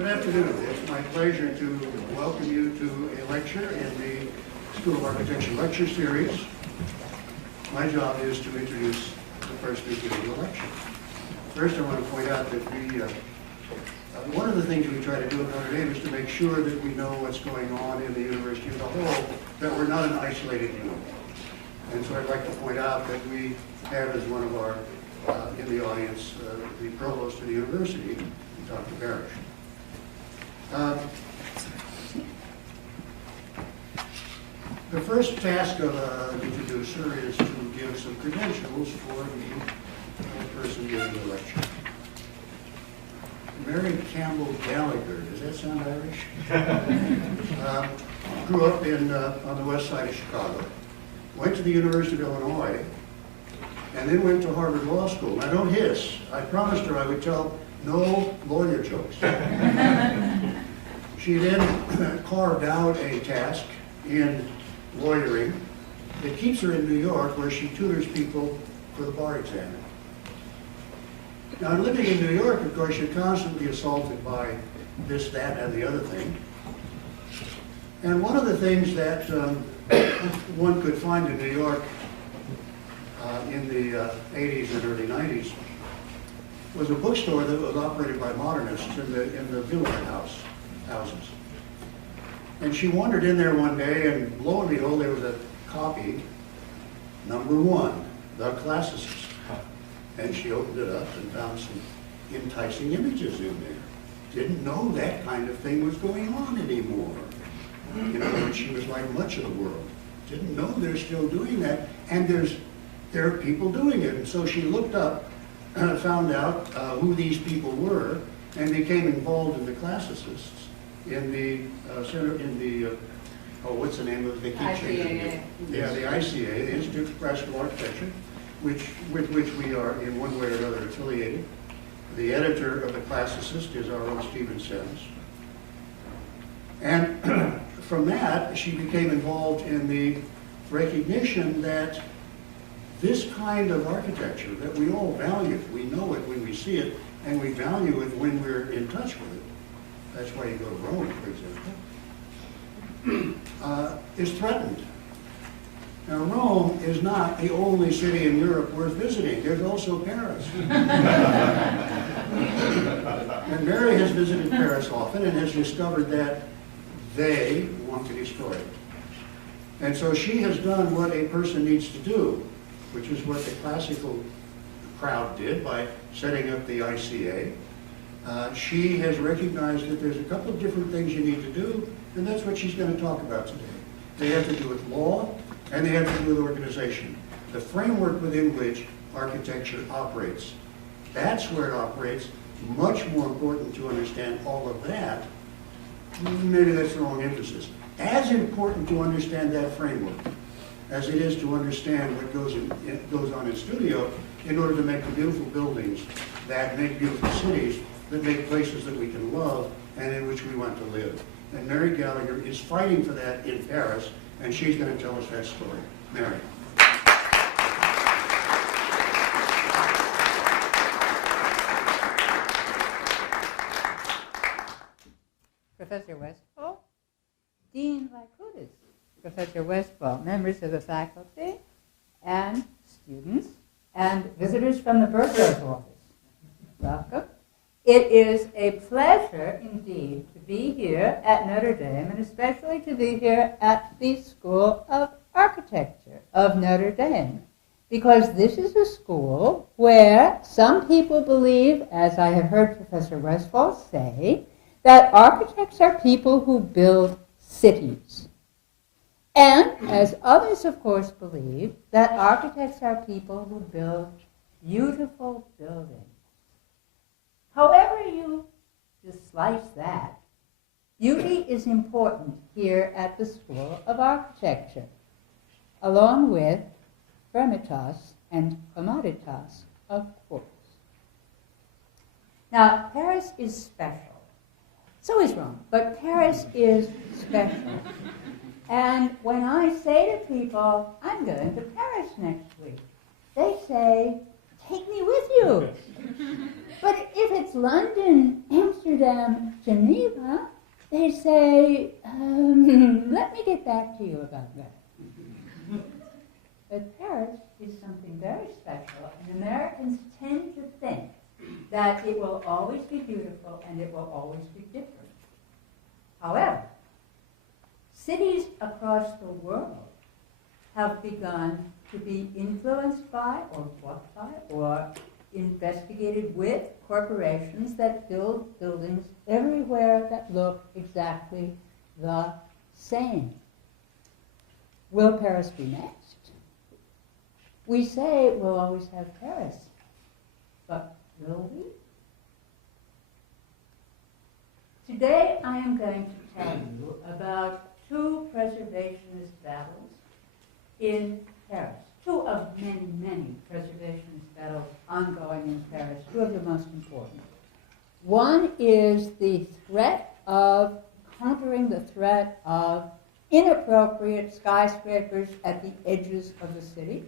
Good afternoon. It's my pleasure to welcome you to a lecture in the School of Architecture lecture series. My job is to introduce the first speaker of the lecture. First, I want to point out that one of the things we try to do at Notre Dame is to make sure that we know what's going on in the university as a whole, that we're not an isolated unit. And so I'd like to point out that we have as one of our, in the audience, the provost of the university, Dr. Parrish. The first task of an introducer is to give some credentials for the person giving the lecture. Mary Campbell Gallagher, does that sound Irish? Grew up on the west side of Chicago, went to the University of Illinois, and then went to Harvard Law School. Now don't hiss, I promised her I would tell no lawyer jokes. She then carved out a task in lawyering that keeps her in New York, where she tutors people for the bar exam. Now, living in New York, of course, you're constantly assaulted by this, that, and the other thing. And one of the things that one could find in New York in the 80s and early 90s was a bookstore that was operated by modernists in the Villard houses. And she wandered in there one day, and lo and behold, there was a copy, number 1, The Classicists. And she opened it up and found some enticing images in there. Didn't know that kind of thing was going on anymore. You know, she was like much of the world. Didn't know they're still doing that, and there are people doing it. And so she looked up, found out who these people were, and became involved in the classicists in the what's the name of it? They keep changing it. Yeah, the ICA, the Institute for Classical Architecture, with which we are in one way or another affiliated. The editor of the Classicist is our own Stephen Sims. And from that, she became involved in the recognition that this kind of architecture that we all value, we know it when we see it, and we value it when we're in touch with it. That's why you go to Rome, for example, is threatened. Now, Rome is not the only city in Europe worth visiting. There's also Paris. And Mary has visited Paris often and has discovered that they want to destroy it. And so she has done what a person needs to do, which is what the classical crowd did by setting up the ICA. She has recognized that there's a couple of different things you need to do, and that's what she's going to talk about today. They have to do with law, and they have to do with organization, the framework within which architecture operates. That's where it operates. Much more important to understand all of that. Maybe that's the wrong emphasis. As important to understand that framework as it is to understand what goes on in studio in order to make the beautiful buildings that make beautiful cities, that make places that we can love and in which we want to live. And Mary Gallagher is fighting for that in Paris, and she's going to tell us that story. Mary. Professor Westphal, Dean Lykoudis, Professor Westphal, members of the faculty, and students, and visitors from the Berkeley's office. Welcome. It is a pleasure indeed to be here at Notre Dame, and especially to be here at the School of Architecture of Notre Dame, because this is a school where some people believe, as I have heard Professor Westphal say, that architects are people who build cities. And, as others, of course, believe, that architects are people who build beautiful buildings. However you slice that, beauty is important here at the School of Architecture, along with firmitas and commoditas, of course. Now, Paris is special. So is Rome, but Paris is special. And when I say to people, I'm going to Paris next week, they say, take me with you. But if it's London, Amsterdam, Geneva, they say, let me get back to you about that. But Paris is something very special, and Americans tend to think that it will always be beautiful and it will always be different. However, cities across the world have begun to be influenced by or bought by or investigated with corporations that build buildings everywhere that look exactly the same. Will Paris be next? We say we'll always have Paris, but will we? Today I am going to tell you about two preservationist battles in Paris. Two of many, many preservationist battles ongoing in Paris, two of the most important. One is the threat of countering the threat of inappropriate skyscrapers at the edges of the city.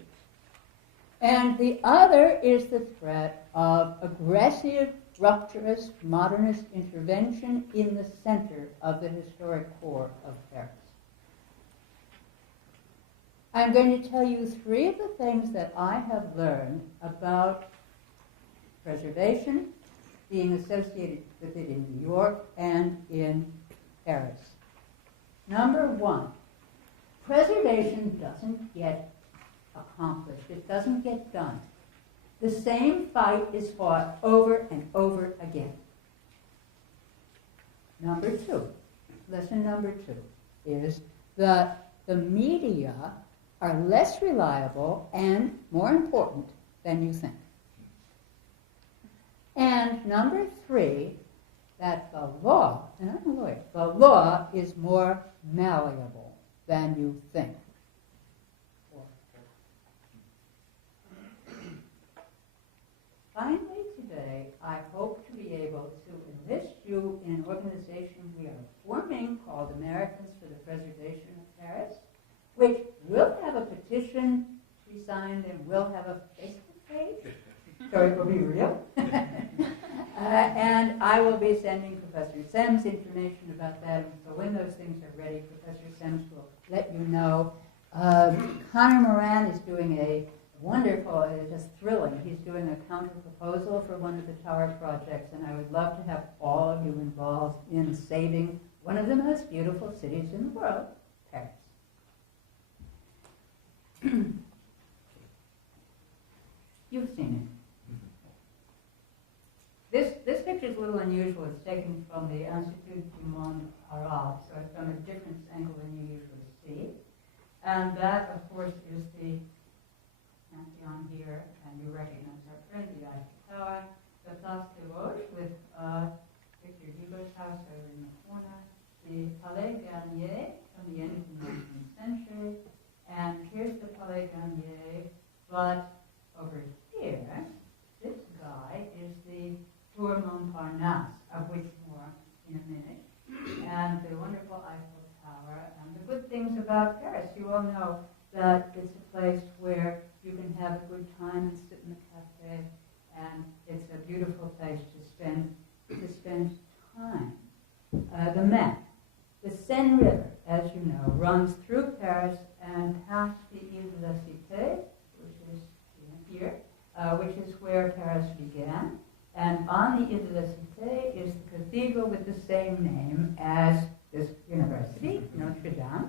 And the other is the threat of aggressive, rupturous, modernist intervention in the center of the historic core of Paris. I'm going to tell you three of the things that I have learned about preservation, being associated with it in New York and in Paris. Number one, preservation doesn't get accomplished. It doesn't get done. The same fight is fought over and over again. Number two, lesson number two, is that the media are less reliable and more important than you think. And number three, that the law, and I'm a lawyer, the law is more malleable than you think. Finally, today, I hope to be able to enlist you in an organization we are forming called Americans for the Preservation of Paris, which will have a petition to be signed and will have a Facebook page, so it will be real. And I will be sending Professor Sem's information about that, and so when those things are ready, Professor Sem's will let you know. Connor Moran is doing a wonderful, just thrilling. He's doing a counter-proposal for one of the tower projects, and I would love to have all of you involved in saving one of the most beautiful cities in the world, Paris. You've seen it. This picture is a little unusual. It's taken from the Institut du Monde Arabe, so it's from a different angle than you usually see. And that, of course, is the Pantheon here, and you recognize our friend, the Eiffel Tower, the Place de Vosges with Victor Hugo's house over in the corner, the Palais Garnier from the end of the 19th century, and here's the Palais Garnier, but over here, this guy is the Tour Montparnasse, of which more in a minute, and the wonderful Eiffel Tower, and the good things about Paris. You all know that it's a place where you can have a good time and sit in the cafe, and it's a beautiful place to spend time. The map. The Seine River, as you know, runs through Paris and past the Ile de la Cité, which is here, which is where Paris began. And on the Ile de la Cité is the cathedral with the same name as this university, Notre Dame.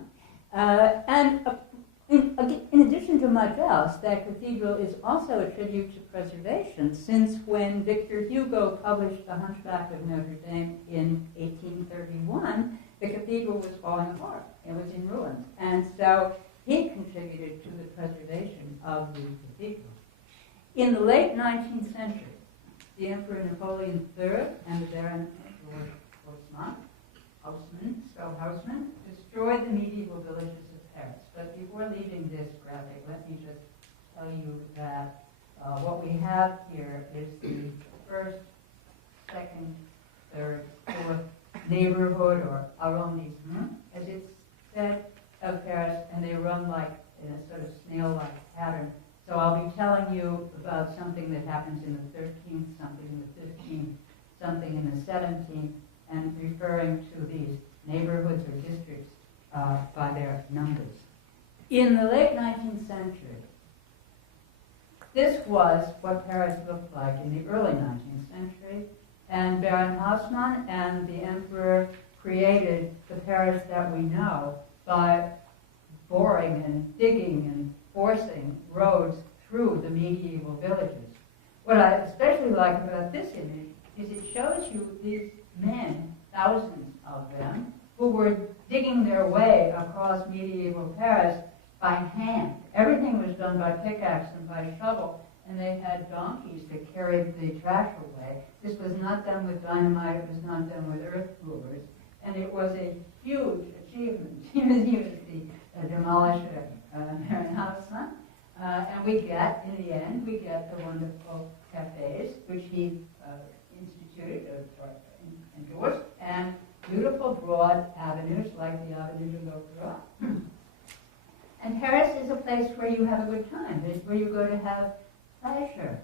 In addition to much else, that cathedral is also a tribute to preservation, since when Victor Hugo published The Hunchback of Notre Dame in 1831, the cathedral was falling apart. It was in ruins. And so he contributed to the preservation of the cathedral. In the late 19th century, the Emperor Napoleon III and the Baron Haussmann destroyed the medieval villages of Paris. But before leaving this graphic, let me just tell you that what we have here is the first, second, third, fourth neighborhood, or arrondissement, as it's said, of Paris, and they run like in a sort of snail-like pattern. So I'll be telling you about something that sometimes in the 13th, something in the 15th, something in the 17th, and referring to these neighborhoods or districts by their numbers. In the late 19th century, this was what Paris looked like in the early 19th century, and Baron Haussmann and the Emperor created the Paris that we know by boring and digging and forcing roads through the medieval villages. What I especially like about this image is it shows you these men, thousands of them, who were digging their way across medieval Paris by hand. Everything was done by pickaxe and by shovel, and they had donkeys that carried the trash away. This was not done with dynamite, it was not done with earth movers, and it was a huge achievement. He was the demolisher, Baron Haussmann, and we get, in the end, we get the wonderful cafes, which he instituted or endorsed, and beautiful broad avenues like the Avenue de l'Opéra. And Paris is a place where you have a good time. It's where you go to have pleasure.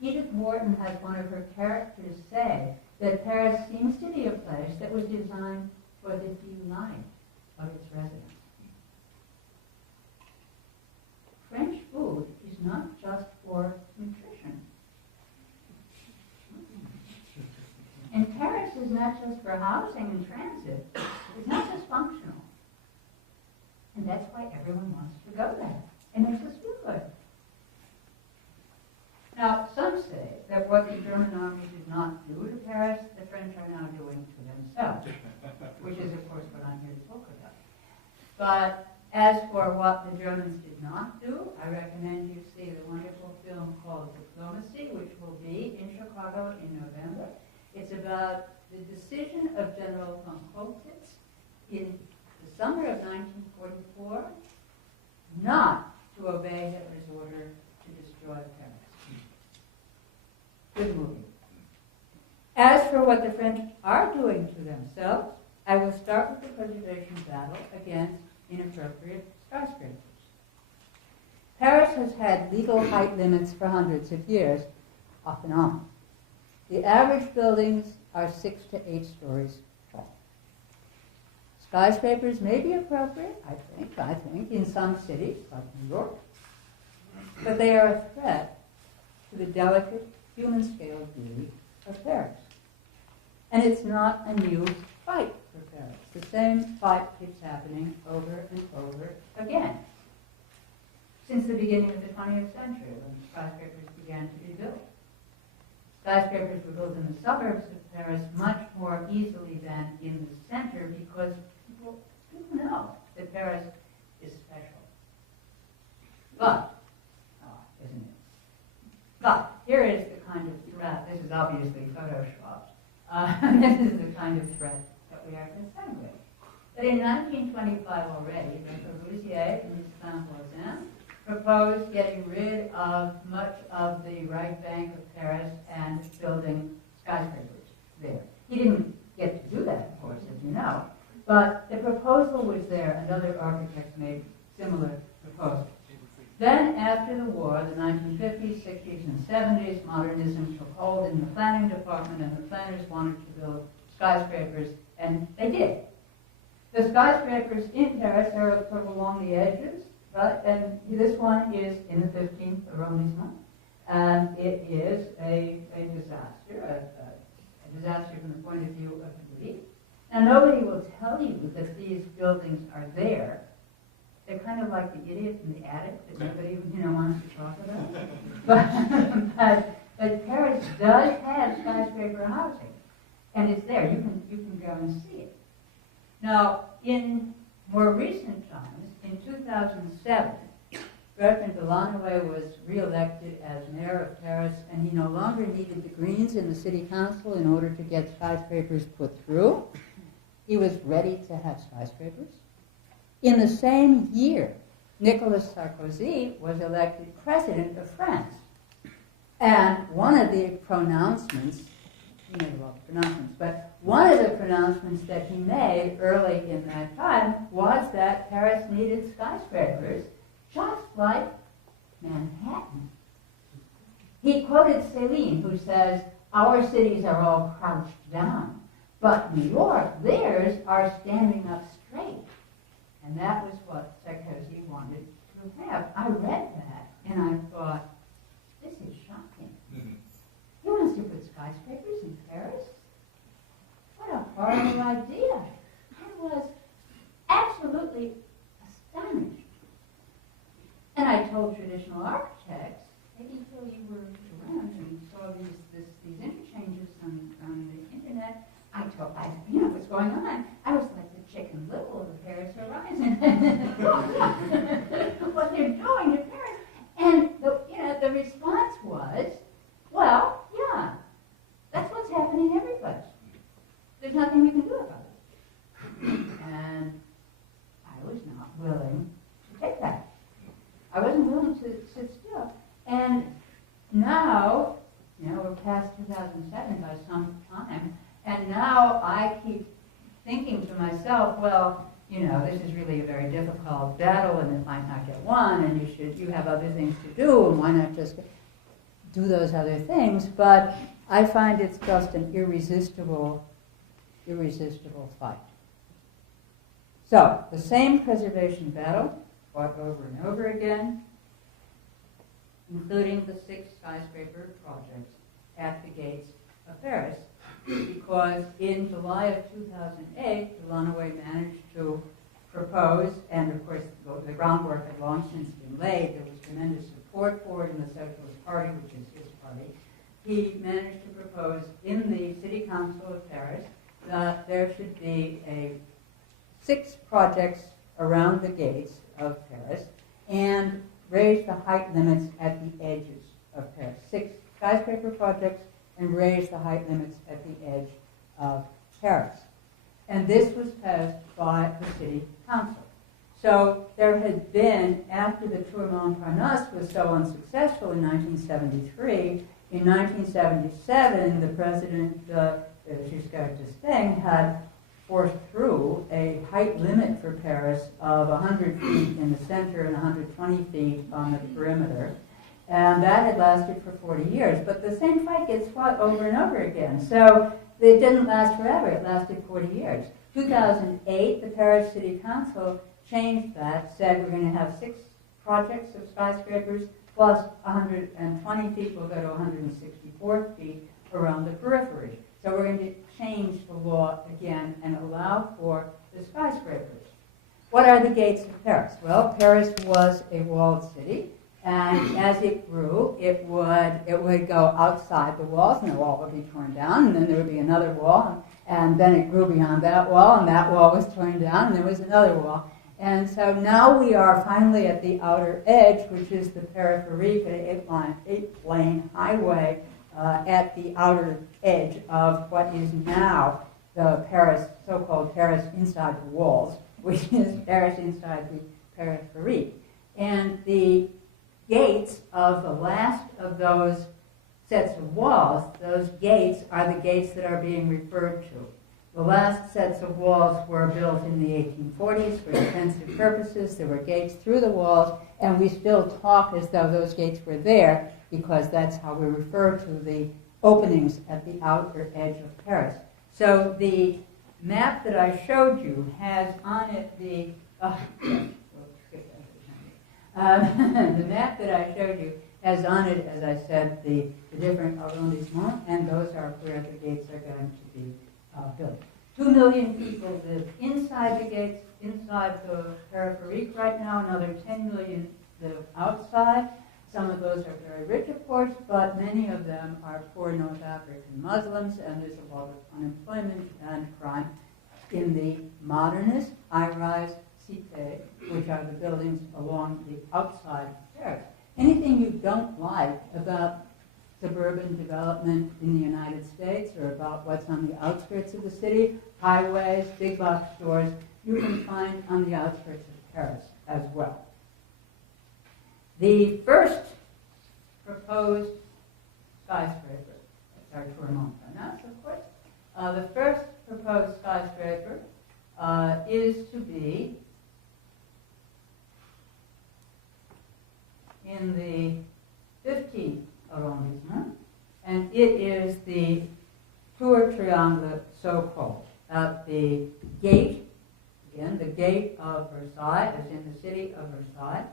Edith Wharton has one of her characters say that Paris seems to be a place that was designed for the delight of its residents. French food is not just for nutrition. And Paris is not just for housing and transit. It's not just functional. And that's why everyone wants to go there. It makes us feel good. Now, some say that what the German army did not do to Paris, the French are now doing to themselves, which is, of course, what I'm here to talk about. But as for what the Germans did not do, I recommend you see the wonderful film called Diplomacy, which will be in Chicago in November. It's about the decision of General von Clotitz in the summer of 1944 not to obey Hitler's order to destroy Paris. Good movie. As for what the French are doing to themselves, I will start with the preservation battle against inappropriate skyscrapers. Paris has had legal height limits for hundreds of years, off and on. The average buildings are 6 to 8 stories tall. Skyscrapers may be appropriate, I think, in some cities, like New York, but they are a threat to the delicate human-scale beauty of Paris. And it's not a new fight for Paris. The same fight keeps happening over and over again. Since the beginning of the 20th century, when skyscrapers began to be built. Skyscrapers were built in the suburbs of Paris much more easily than in the center because people know that Paris is special. But, isn't it? But here is the kind of threat. This is obviously photoshopped. This is the kind of threat that we are concerned with. But in 1925 already, Corbusier in his Voisin proposed getting rid of much of the right bank of Paris and building skyscrapers there. He didn't get to do that, of course, as you know, but the proposal was there, and other architects made similar proposals. Then, after the war, the 1950s, 60s, and 70s, modernism took hold in the planning department, and the planners wanted to build skyscrapers, and they did. The skyscrapers in Paris are sort of along the edges, right? And this one is in the 15th arrondissement, and it is a disaster, a disaster from the point of view of beauty. Now, nobody will tell you that these buildings are there. They're kind of like the idiot in the attic that nobody wants to talk about. But Paris does have skyscraper housing, and it's there. You can go and see it. Now, in more recent times, in 2007, Bertrand Delanoë was re-elected as mayor of Paris, and he no longer needed the Greens in the city council in order to get skyscrapers put through. He was ready to have skyscrapers. In the same year, Nicolas Sarkozy was elected president of France. And one of the pronouncements, he made a lot of pronouncements, but one of the pronouncements that he made early in that time was that Paris needed skyscrapers, just like Manhattan he quoted Céline, who says, "Our cities are all crouched down, but New York, theirs are standing up straight." And that was what Sarkozy wanted to have. I read that, and I thought, this is shocking. He wants to put skyscrapers in Paris? What a horrible idea. I was absolutely astonished. And I told traditional architects, maybe until you were around and saw these interchanges on the internet, I you know what's going on. I was like the Chicken Little of the Paris horizon. What they're doing to Paris. And the response was, well, yeah, that's what's happening everywhere. There's nothing we can do about it. And I was not willing to take that. I wasn't willing to sit still. And now, we're past 2007 by some time, and now I keep thinking to myself, well, this is really a very difficult battle, and it might not get won, and you have other things to do, and why not just do those other things? But I find it's just an irresistible fight. So, the same preservation battle, fought over and over again, including the 6 skyscraper projects at the gates of Paris, because in July of 2008, Delanoë managed to propose, and of course the groundwork had long since been laid. There was tremendous support for it in the Socialist Party, which is his party. He managed to propose in the City Council of Paris that there should be 6 projects around the gates of Paris and raise the height limits at the edges of Paris. 6 skyscraper projects and raise the height limits at the edge of Paris. And this was passed by the City Council. So there had been, after the Tour Montparnasse was so unsuccessful in 1973, in 1977 the president, Giscard d'Estaing, had forced through a height limit for Paris of 100 feet in the center and 120 feet on the perimeter. And that had lasted for 40 years. But the same fight gets fought over and over again. So it didn't last forever. It lasted 40 years. 2008, the Paris City Council changed that, said we're going to have 6 projects of skyscrapers plus 120 feet. We'll go to 164 feet around the periphery. So we're going to change the law again and allow for the skyscrapers. What are the gates of Paris? Well, Paris was a walled city. And as it grew, it would go outside the walls, and the wall would be torn down, and then there would be another wall, and then it grew beyond that wall, and that wall was torn down, and there was another wall. And so now we are finally at the outer edge, which is the peripherique, an 8-lane highway at the outer edge of what is now the Paris, so-called Paris inside the walls, which is Paris inside the peripherique. And the gates of the last of those sets of walls, those gates are the gates that are being referred to. The last sets of walls were built in the 1840s for defensive purposes. There were gates through the walls, and we still talk as though those gates were there because that's how we refer to the openings at the outer edge of Paris. So the map that I showed you has on it the... the map that I showed you has on it, as I said, the different arrondissements, and those are where the gates are going to be built. 2 million people live inside the gates, inside the peripherique right now. Another 10 million live outside. Some of those are very rich, of course, but many of them are poor North African Muslims, and there's a lot of unemployment and crime in the modernist, high-rise cité, which are the buildings along the outside of Paris. Anything you don't like about suburban development in the United States or about what's on the outskirts of the city, highways, big box stores, you can find on the outskirts of Paris as well. The first proposed skyscraper, that's our Tour Montparnasse, of course, the first proposed skyscraper is to be in the 15th arrondissement, and it is the Tour Triangle, so-called. The gate, again, the gate of Versailles, as in the city of Versailles,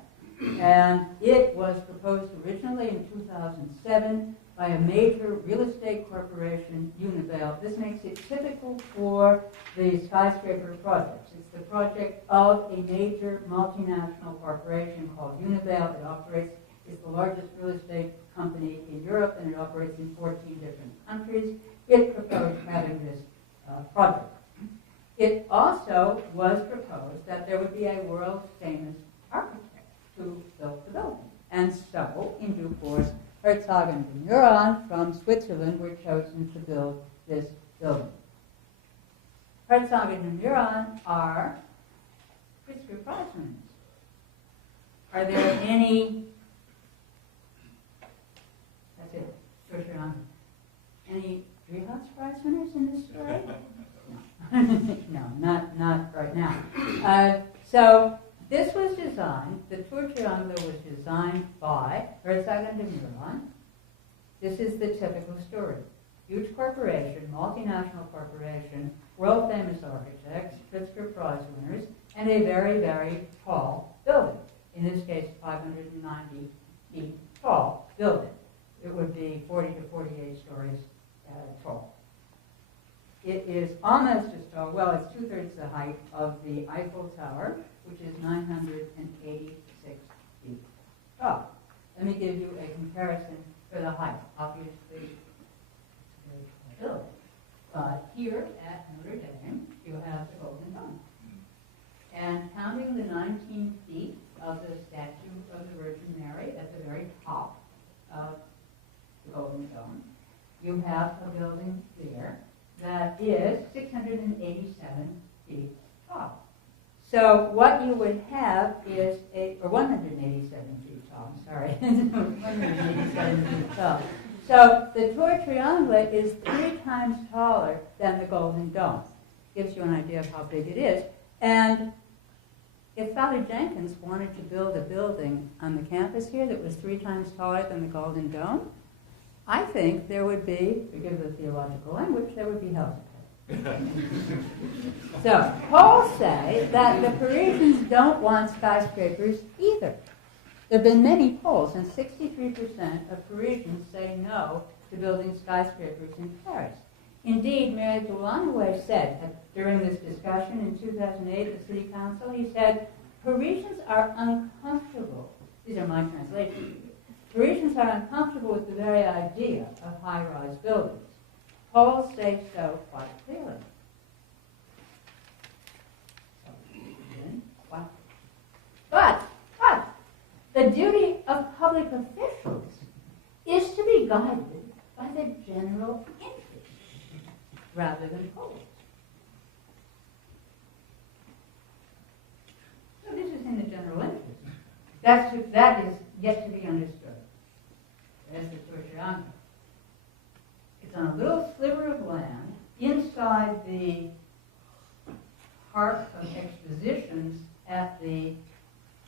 and it was proposed originally in 2007 by a major real estate corporation, Unibail. This makes it typical for the skyscraper projects. It's the project of a major multinational corporation called Unibail. It operates, is the largest real estate company in Europe, and it operates in 14 different countries. It proposed having this project. It also was proposed that there would be a world-famous architect who built the building. And so, in due course, Herzog and de Meuron from Switzerland were chosen to build this building. Herzog and de Meuron are Pritzker Prize winners. Are there any, that's it, George on, any Driehaus Prize winners in this story? No, not right now. So this was designed, the Tour Triangle was designed by Herzog and de Meuron. This is the typical story. Huge corporation, multinational corporation, world-famous architects, Pritzker Prize winners, and a very, very tall building. In this case, 590 feet tall building. It would be 40 to 48 stories tall. It is almost as tall, well, it's two-thirds the height of the Eiffel Tower, which is 986 feet tall. Let me give you a comparison for the height. Obviously, it's a building. But here at Notre Dame, you have the Golden Dome. And counting the 19 feet of the statue of the Virgin Mary at the very top of the Golden Dome, you have a building there that is 687 feet tall. So what you would have is or 187 feet tall, I'm sorry, 187 feet tall. So the Tour Triangle is 3 times taller than the Golden Dome. Gives you an idea of how big it is. And if Father Jenkins wanted to build a building on the campus here that was 3 times taller than the Golden Dome, I think there would be, forgive the theological language, there would be hell to pay. So, polls say that the Parisians don't want skyscrapers either. There have been many polls, and 63% of Parisians say no to building skyscrapers in Paris. Indeed, Mayor Delannoy said during this discussion in 2008 at the City Council, he said, Parisians are uncomfortable, these are my translations, Parisians are uncomfortable with the very idea of high-rise buildings. Polls say so quite clearly. But the duty of public officials is to be guided by the general interest rather than polls. So this is in the general interest. That is yet to be understood. There's the Tour Triangle. It's on a little sliver of land inside the Park of Expositions at the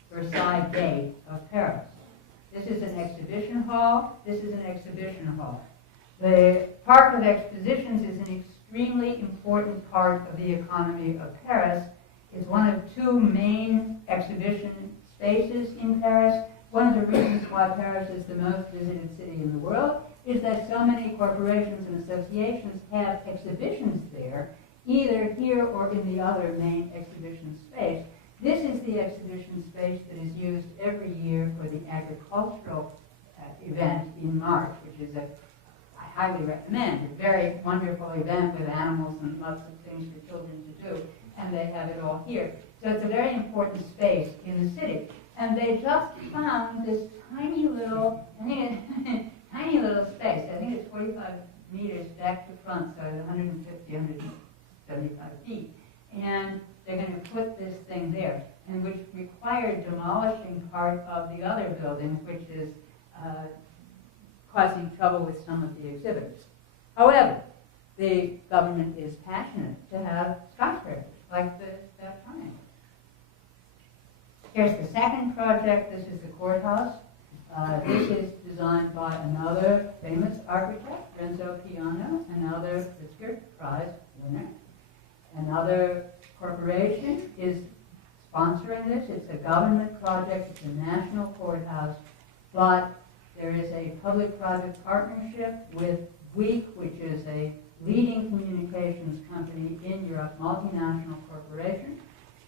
Versailles Gate of Paris. This is an exhibition hall. This is an exhibition hall. The Park of Expositions is an extremely important part of the economy of Paris. It's one of 2 main exhibition spaces in Paris. One of the reasons why Paris is the most visited city in the world is that so many corporations and associations have exhibitions there, either here or in the other main exhibition space. This is the exhibition space that is used every year for the agricultural event in March, which is I highly recommend. A very wonderful event with animals and lots of things for children to do, and they have it all here. So it's a very important space in the city. And they just found this tiny little, tiny little space. I think it's 45 meters back to front, so 150, 175 feet. And they're going to put this thing there, and which required demolishing part of the other buildings, which is causing trouble with some of the exhibitors. However, the government is passionate to have skyscrapers like that triangle. Here's the second project. This is the courthouse. This is designed by another famous architect, Renzo Piano, another Pritzker Prize winner. Another corporation is sponsoring this. It's a government project. It's a national courthouse. But there is a public-private partnership with Bouygues, which is a leading communications company in Europe, multinational corporation.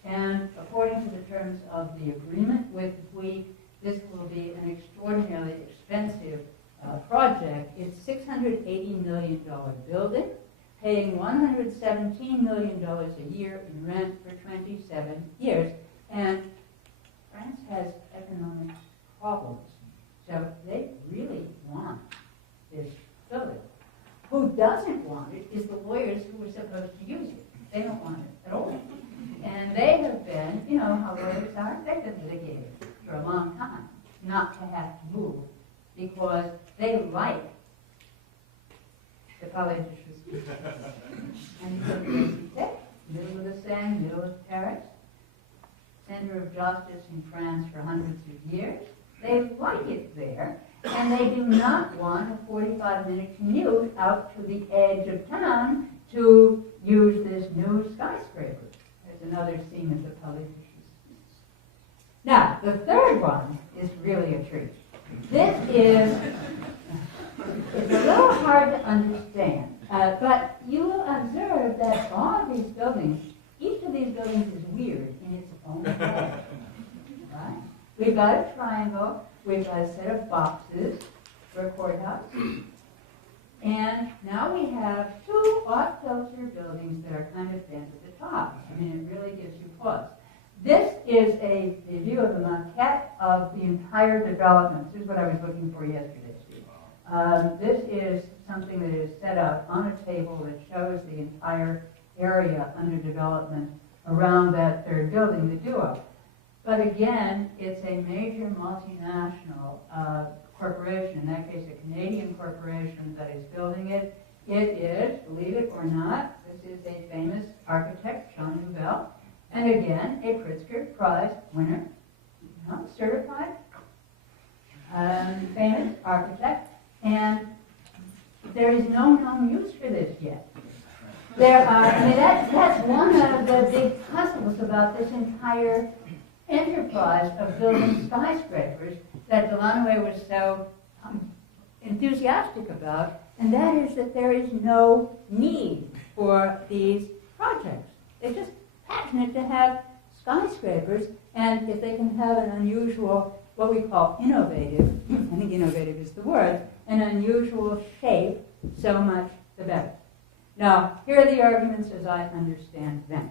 And according to the terms of the agreement with Bouygues, this will be an extraordinarily expensive project. It's $680 million building, paying $117 million a year in rent for 27 years. And France has economic problems, so they really want this building. Who doesn't want it is the lawyers who were supposed to use it. They don't want it at all. And they have been, you know how lawyers are, they've been litigated for a long time not to have to move because they like the Palais de Justice. And middle of the Seine, middle of Paris, center of justice in France for hundreds of years. They like it there, and they do not want a 45-minute commute out to the edge of town to use this new skyscraper. There's another scene of the Palais de Justice. Now, the third one is really a treat. This is it's a little hard to understand, but you will observe that all of these buildings, each of these buildings is weird in its own way. Right? We've got a triangle, we've got a set of boxes for a courthouse, and now we have two off-kilter buildings that are kind of bent at the top. I mean, it really gives you pause. This is a view of the maquette of the entire development. This is what I was looking for yesterday, Steve. This is something that is set up on a table that shows the entire area under development around that third building, the duo. But again, it's a major multinational corporation, in that case a Canadian corporation that is building it. It is, believe it or not, this is a famous architect, Jean Nouvel, and again, a Pritzker Prize winner, certified, famous architect, and there is no known use for this yet. There are, I mean, that's one of the big puzzles about this entire enterprise of building skyscrapers that Delanoë was so enthusiastic about, and that is that there is no need for these projects. They're just passionate to have skyscrapers, and if they can have an unusual, what we call innovative, I think innovative is the word, an unusual shape, so much the better. Now, here are the arguments as I understand them.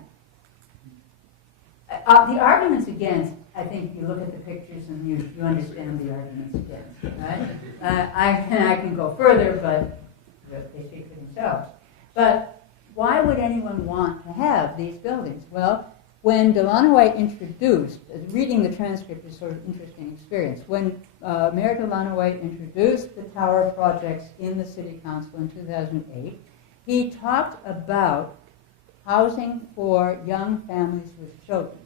The arguments against, I think you look at the pictures and you understand the arguments against, right? I can go further, but they speak for themselves. But why would anyone want to have these buildings? Well, when Delanoë introduced, reading the transcript is sort of an interesting experience. When Mayor Delanoë introduced the tower projects in the City Council in 2008, he talked about housing for young families with children.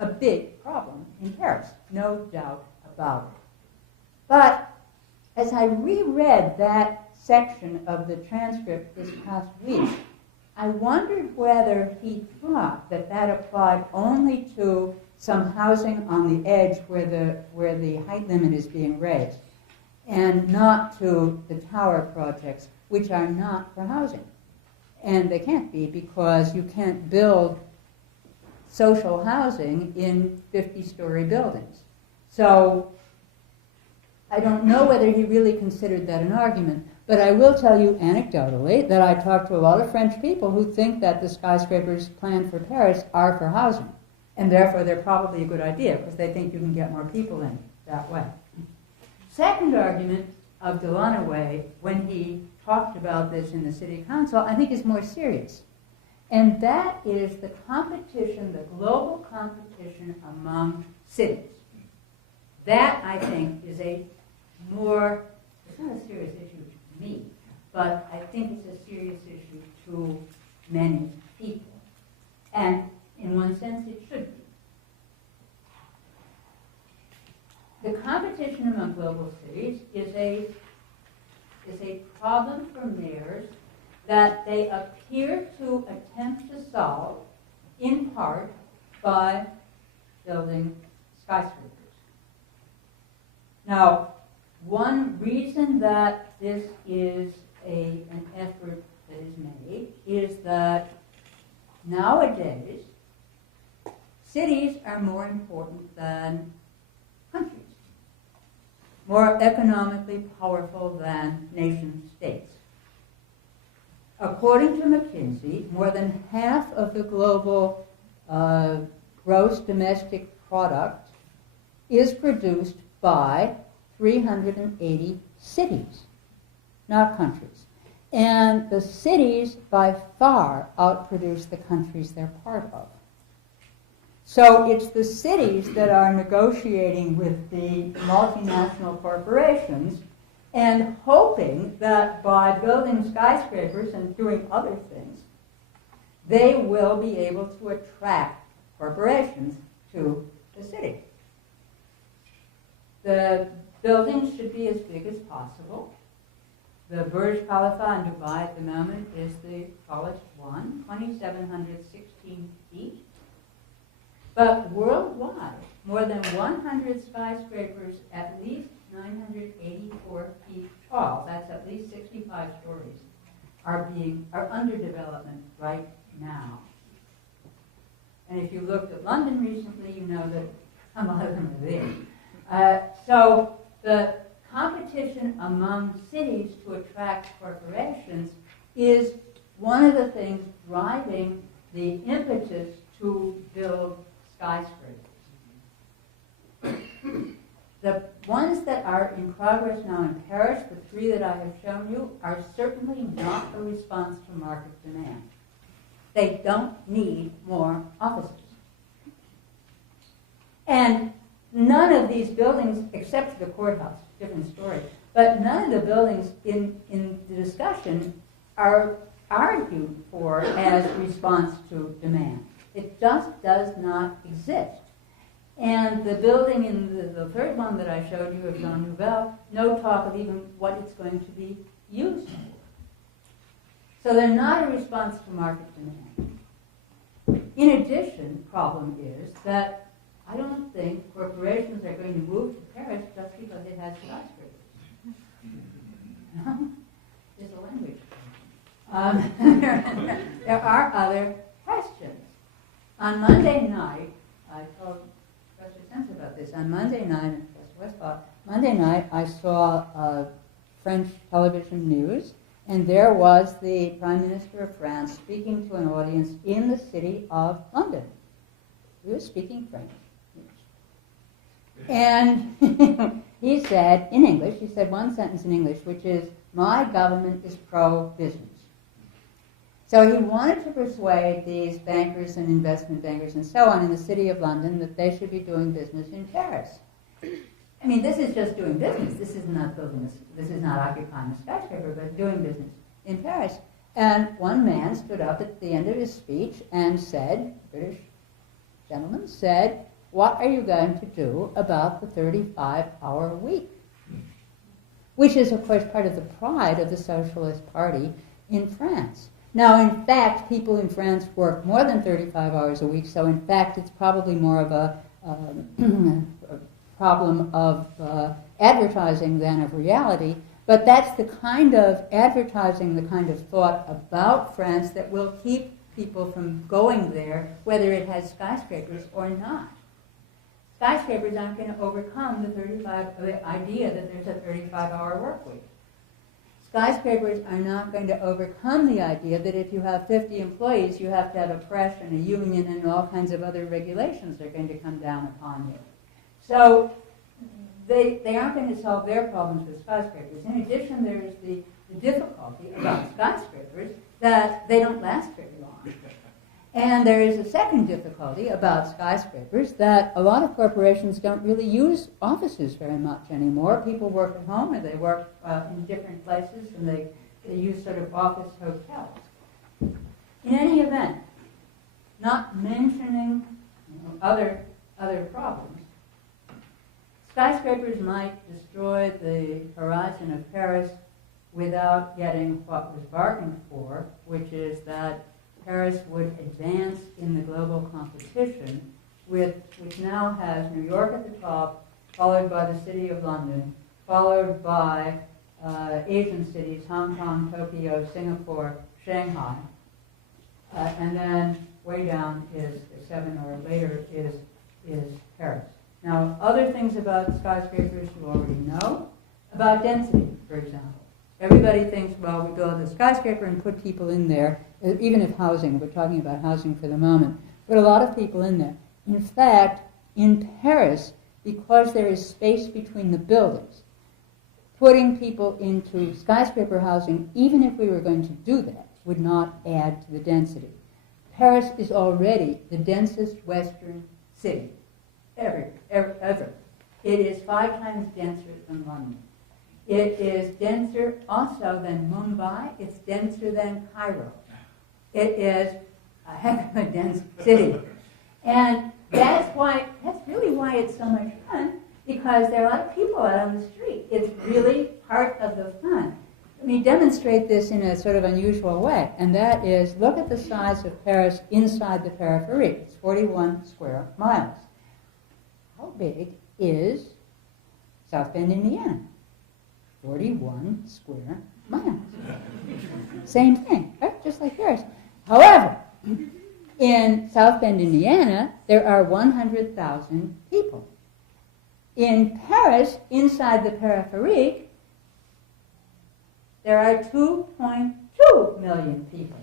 A big problem in Paris, no doubt about it. But as I reread that section of the transcript this past week, I wondered whether he thought that that applied only to some housing on the edge where the height limit is being raised, and not to the tower projects, which are not for housing. And they can't be, because you can't build social housing in 50-story buildings. So I don't know whether he really considered that an argument, but I will tell you anecdotally that I talked to a lot of French people who think that the skyscrapers planned for Paris are for housing, and therefore they're probably a good idea, because they think you can get more people in that way. Second argument of Delanoë, when he talked about this in the City Council, I think is more serious. And that is the competition, the global competition among cities. That, I think, is a more, it's not a serious issue to me, but I think it's a serious issue to many people. And in one sense, it should be. The competition competition among global cities is a problem for mayors that they appear to attempt to solve in part by building skyscrapers. Now, one reason that this is an effort that is made is that nowadays cities are more important than countries, more economically powerful than nation states. According to McKinsey, more than half of the global gross domestic product is produced by 380 cities, not countries. And the cities by far outproduce the countries they're part of. So it's the cities that are negotiating with the multinational corporations and hoping that by building skyscrapers and doing other things, they will be able to attract corporations to the city. The buildings should be as big as possible. The Burj Khalifa in Dubai at the moment is the tallest one, 2,716 feet. But worldwide, more than 100 skyscrapers at least 984 feet tall, that's at least 65 stories, are under development right now. And if you looked at London recently, you know that a lot of them are there. So the competition among cities to attract corporations is one of the things driving the impetus to build skyscrapers. The ones that are in progress now in Paris, the three that I have shown you, are certainly not a response to market demand. They don't need more offices. And none of these buildings, except for the courthouse, different story, but none of the buildings in the discussion are argued for as response to demand. It just does not exist. And the building in the third one that I showed you of Jean Nouvel, no talk of even what it's going to be used for. So they're not a response to market demand. In addition, the problem is that I don't think corporations are going to move to Paris just because it has skyscrapers. No? There's a language. There are other questions. On Monday night, I told Professor Sense about this. On Monday night, and Professor Westphal, Monday night I saw French television news, and there was the Prime Minister of France speaking to an audience in the city of London. He was speaking French. And he said, in English, he said one sentence in English, which is, "My government is pro-business." So he wanted to persuade these bankers and investment bankers and so on in the city of London that they should be doing business in Paris. I mean, this is just doing business. This is not occupying a skyscraper, but doing business in Paris. And one man stood up at the end of his speech and said, British gentleman said, "What are you going to do about the 35-hour week?" Which is, of course, part of the pride of the Socialist Party in France. Now, in fact, people in France work more than 35 hours a week, so in fact it's probably more of a problem of advertising than of reality. But that's the kind of advertising, the kind of thought about France that will keep people from going there, whether it has skyscrapers or not. Skyscrapers aren't going to overcome the idea that there's a 35-hour work week. Skyscrapers are not going to overcome the idea that if you have 50 employees, you have to have a press and a union and all kinds of other regulations that are going to come down upon you. So they aren't going to solve their problems with skyscrapers. In addition, there is the difficulty about skyscrapers that they don't last very long. And there is a second difficulty about skyscrapers that a lot of corporations don't really use offices very much anymore. People work at home or they work in different places and they use sort of office hotels. In any event, not mentioning other problems, skyscrapers might destroy the horizon of Paris without getting what was bargained for, which is that Paris would advance in the global competition, which now has New York at the top, followed by the City of London, followed by Asian cities, Hong Kong, Tokyo, Singapore, Shanghai, and then way down is 7 or later is Paris. Now, other things about skyscrapers you already know. About density, for example. Everybody thinks, well, we build a skyscraper and put people in there, even if housing, we're talking about housing for the moment, put a lot of people in there. In fact, in Paris, because there is space between the buildings, putting people into skyscraper housing, even if we were going to do that, would not add to the density. Paris is already the densest Western city ever. It is 5 times denser than London. It is denser also than Mumbai. It's denser than Cairo. It is a heck of a dense city. And that's really why it's so much fun, because there are a lot of people out on the street. It's really part of the fun. Let me demonstrate this in a sort of unusual way, and that is, look at the size of Paris inside the periphery. It's 41 square miles. How big is South Bend, Indiana? 41 square miles. Same thing, right? Just like Paris. However, in South Bend, Indiana, there are 100,000 people. In Paris, inside the periphery, there are 2.2 million people.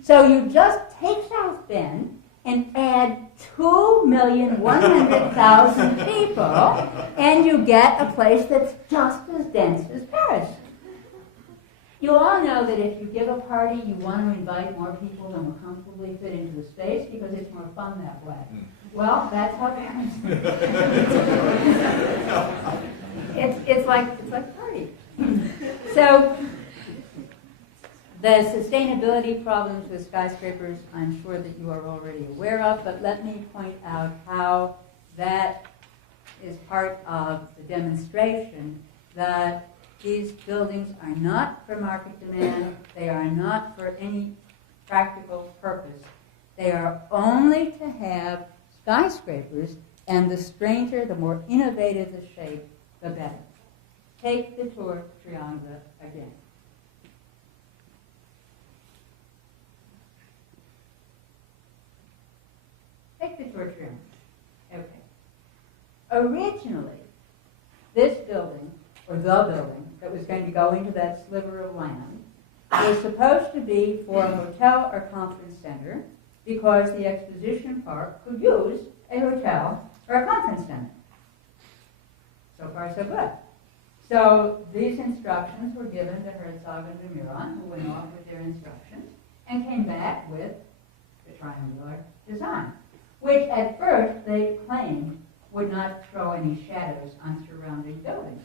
So you just take South Bend and add 2,100,000 people, and you get a place that's just as dense as Paris. You all know that if you give a party, you want to invite more people than will comfortably fit into the space because it's more fun that way. Well, that's how Paris it's like a party. So the sustainability problems with skyscrapers, I'm sure that you are already aware of, but let me point out how that is part of the demonstration that these buildings are not for market demand, they are not for any practical purpose. They are only to have skyscrapers, and the stranger, the more innovative the shape, the better. Take the Tour Triangle again. Take the Tour Triangle. Okay. Originally, this building, or the building, that was going to go into that sliver of land, was supposed to be for a hotel or conference center because the exposition park could use a hotel or a conference center. So far, so good. So these instructions were given to Herzog and de Meuron, who went off with their instructions, and came back with the triangular design, which at first they claimed would not throw any shadows on surrounding buildings.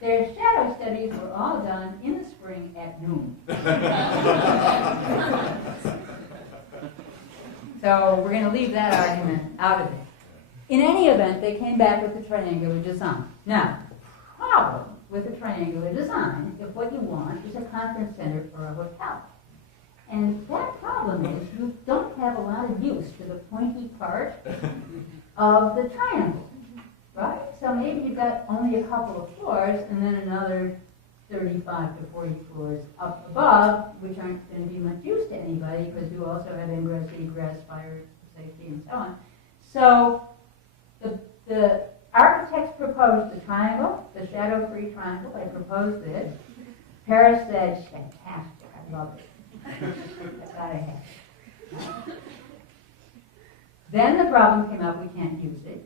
Their shadow studies were all done in the spring at noon. So we're going to leave that argument out of it. In any event, they came back with the triangular design. Now, the problem with the triangular design is what you want is a conference center or a hotel. And that problem is you don't have a lot of use for the pointy part of the triangle, right? So maybe you've got only a couple of floors and then another 35 to 40 floors up above, which aren't going to be much use to anybody because you also have ingress, egress, fire safety, and so on. So the architects proposed the triangle, the shadow-free triangle. They proposed this. Paris said, fantastic, I love it. That's what I have. Then the problem came up, we can't use it.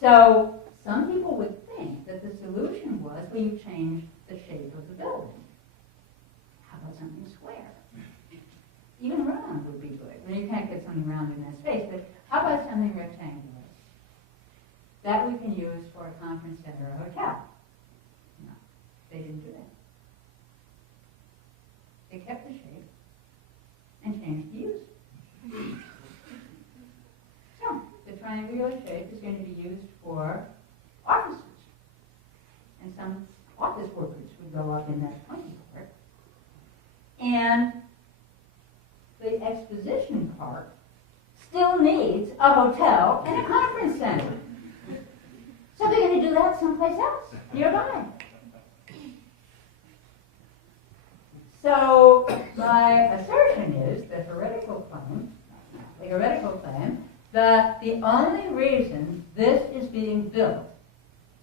So some people would think that the solution was, well, you change the shape of the building. How about something square? Even round would be good. Well, you can't get something round in that space, but how about something rectangular? That we can use for a conference center or a hotel. No, they didn't do that. They kept the shape and changed go up in that pointy part. And the exposition part still needs a hotel and a conference center. So they're going to do that someplace else, nearby. So my assertion is the heretical claim that the only reason this is being built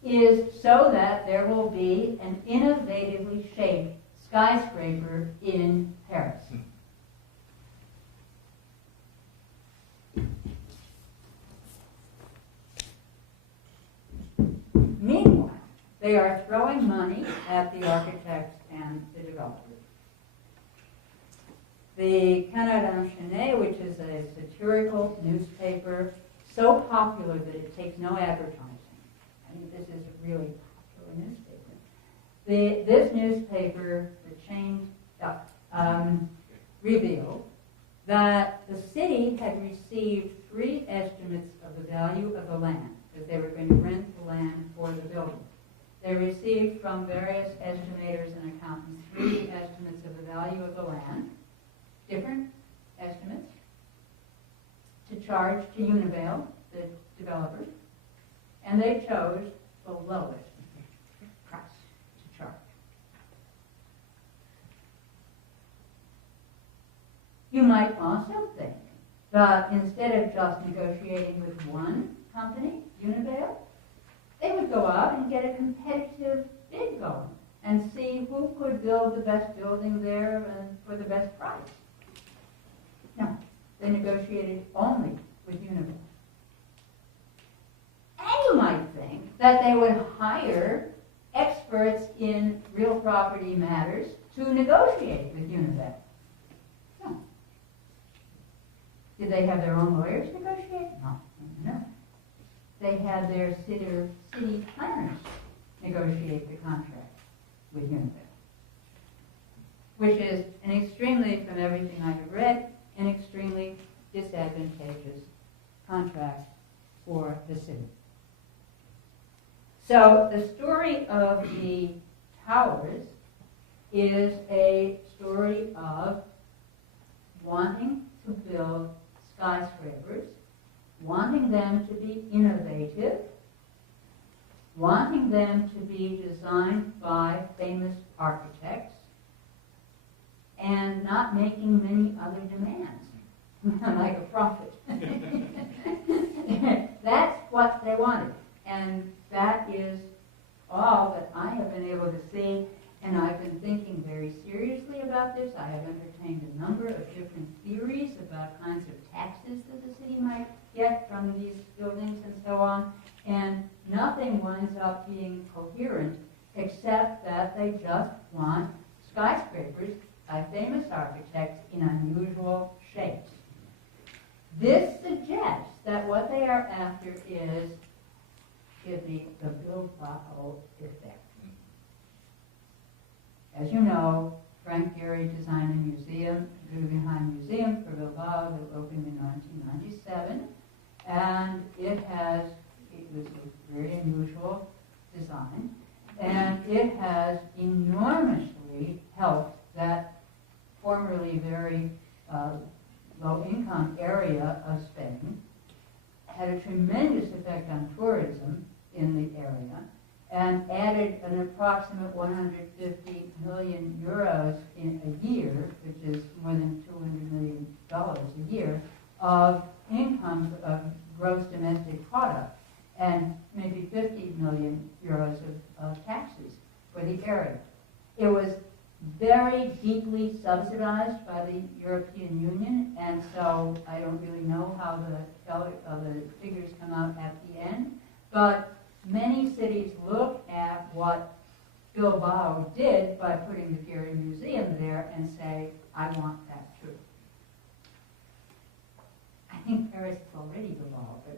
is so that there will be an innovatively shaped skyscraper in Paris. Meanwhile, they are throwing money at the architects and the developers. The Notre Dame, which is a satirical newspaper, so popular that it takes no advertising. I mean, this is a really popular newspaper. This newspaper, the chain, revealed that the city had received 3 estimates of the value of the land, because they were going to rent the land for the building. They received from various estimators and accountants 3 estimates of the value of the land, different estimates, to charge to Univale, the developer, and they chose the lowest price to charge. You might also think that instead of just negotiating with one company, Univale, they would go out and get a competitive bid going and see who could build the best building there and for the best price. No, they negotiated only with Univale. And you might think that they would hire experts in real property matters to negotiate with Univale. No. Did they have their own lawyers negotiate? No. They had their city planners negotiate the contract with Univale, which is an extremely, from everything I have read, an extremely disadvantageous contract for the city. So the story of the towers is a story of wanting to build skyscrapers, wanting them to be innovative, wanting them to be designed by famous architects, and not making many other demands, like a prophet. That's what they wanted. And that is all that I have been able to see. And I've been thinking very seriously about this. I have entertained a number of different theories about kinds of taxes that the city might get from these buildings and so on. And nothing winds up being coherent except that they just want skyscrapers by famous architects in unusual shapes. This suggests that what they are after is the Bilbao effect. As you know, Frank Gehry designed a museum, the Guggenheim Museum for Bilbao, that opened in 1997, and it was a very unusual design, and it has enormously helped that formerly very low-income area of Spain, had a tremendous effect on tourism in the area, and added an approximate 150 million euros in a year, which is more than $200 million a year, of income of gross domestic product, and maybe 50 million euros of taxes for the area. It was very deeply subsidized by the European Union, and so I don't really know how the figures come out at the end, but many cities look at what Bilbao did by putting the Gehry Museum there and say, I want that too. I think Paris is already Bilbao, but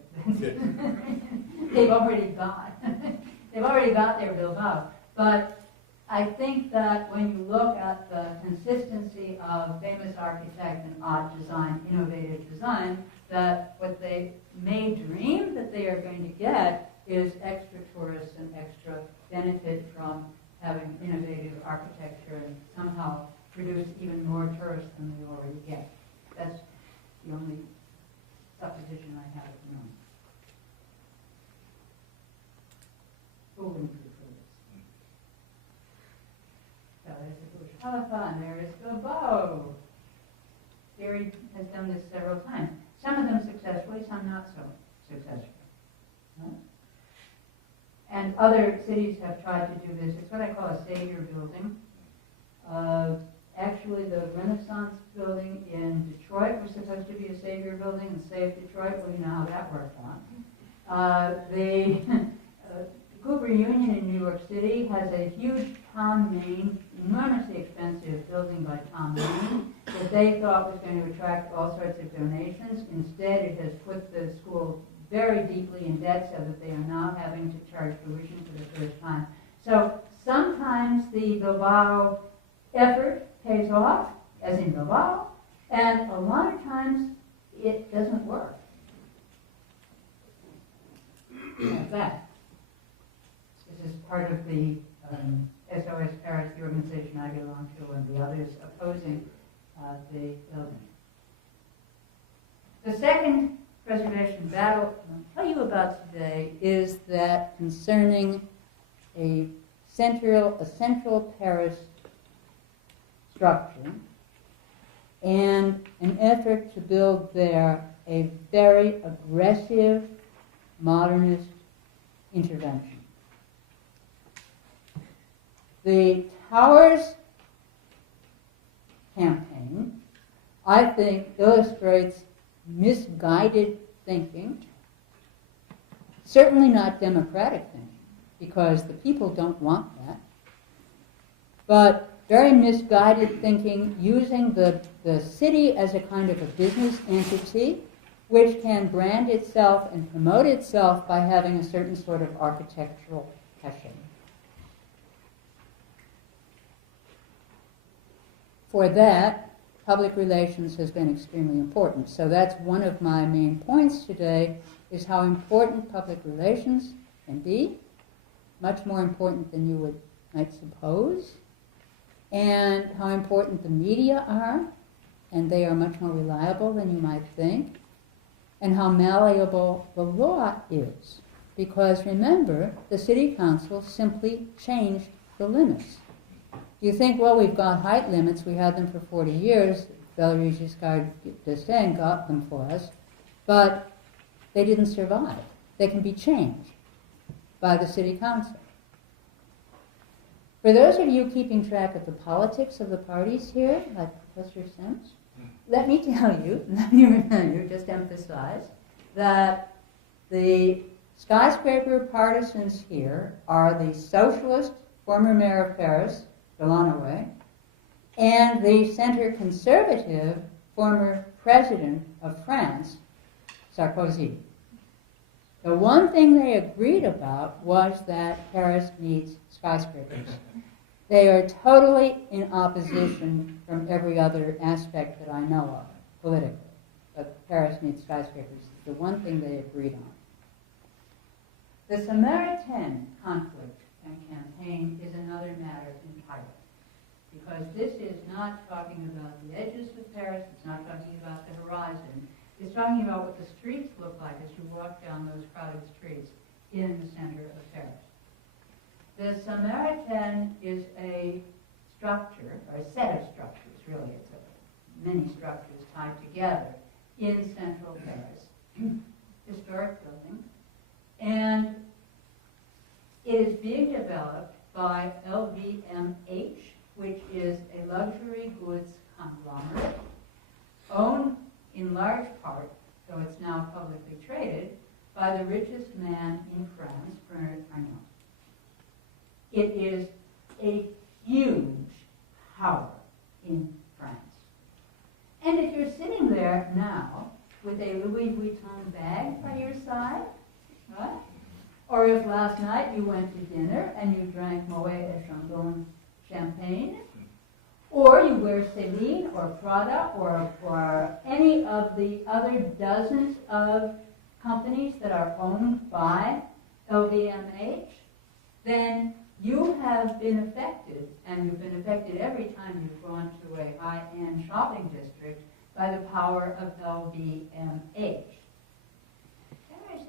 they've already got their Bilbao. But I think that when you look at the consistency of famous architect and odd design, innovative design, that what they may dream that they are going to get is extra tourists and extra benefit from having innovative architecture and somehow produce even more tourists than we already get. That's the only supposition I have at the moment. Who wouldn't be for this? So there's the Bush Khalifa, and there is Bilbao. Gary has done this several times. Some of them successfully, some not so successfully. Huh? And other cities have tried to do this. It's what I call a savior building. Actually, the Renaissance building in Detroit was supposed to be a savior building and save Detroit. Well, you know how that worked out. The Cooper Union in New York City has a huge Tom Main, enormously expensive building by Tom Main that they thought was going to attract all sorts of donations. Instead, it has put the school very deeply in debt so that they are now having to charge tuition for the first time. So sometimes the Bilbao effort pays off, as in Bilbao, and a lot of times it doesn't work. Like that. This is part of the SOS Paris, the organization I belong to, and the others opposing the building. The second preservation battle I'll tell you about today is that concerning a central Paris structure and an effort to build there a very aggressive modernist intervention. The Towers campaign, I think, illustrates misguided thinking, certainly not democratic thinking, because the people don't want that, but very misguided thinking using the city as a kind of a business entity which can brand itself and promote itself by having a certain sort of architectural cachet. For that, public relations has been extremely important. So that's one of my main points today, is how important public relations can be, much more important than you might suppose, and how important the media are, and they are much more reliable than you might think, and how malleable the law is. Because remember, the city council simply changed the limits. You think, well, we've got height limits, we had them for 40 years, Valéry Giscard d'Estaing got them for us, but they didn't survive. They can be changed by the city council. For those of you keeping track of the politics of the parties here, like Professor Sims, let me tell you, let me remind you, just emphasize, that the skyscraper partisans here are the socialist former mayor of Paris, Gallagher, and the center conservative former president of France, Sarkozy. The one thing they agreed about was that Paris needs skyscrapers. They are totally in opposition from every other aspect that I know of, politically. But Paris needs skyscrapers. It's the one thing they agreed on. The Samaritaine conflict and campaign is another matter entirely. Because this is not talking about the edges of Paris, it's not talking about the horizon. It's talking about what the streets look like as you walk down those crowded streets in the center of Paris. The Samaritaine is a structure, or a set of structures, really. It's many structures tied together in central Paris. Historic building. And it is being developed by LVMH, which is a luxury goods conglomerate, owned in large part, though it's now publicly traded, by the richest man in France, Bernard Arnault. It is a huge power in France. And if you're sitting there now with a Louis Vuitton bag by your side, right? Or if last night you went to dinner and you drank Moet et Chandon champagne, or you wear Celine or Prada or any of the other dozens of companies that are owned by LVMH, then you have been affected, and you've been affected every time you've gone to a high-end shopping district, by the power of LVMH. Paris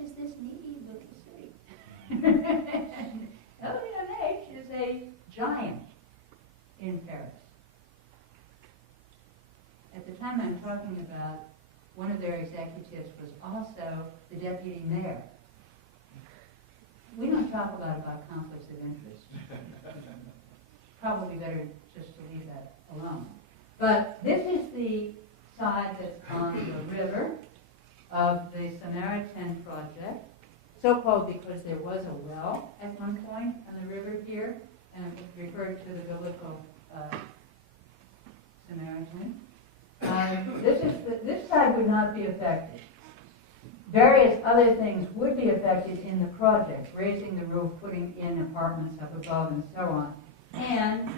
is this needy little city. LVMH is a giant in Paris. At the time I'm talking about, one of their executives was also the deputy mayor. We don't talk a lot about conflicts of interest. Probably better just to leave that alone. But this is the side that's on the river of the Samaritaine project, so-called because there was a well at one point on the river here, and it was referred to the biblical Samaritan. This side would not be affected. Various other things would be affected in the project, raising the roof, putting in apartments up above, and so on. And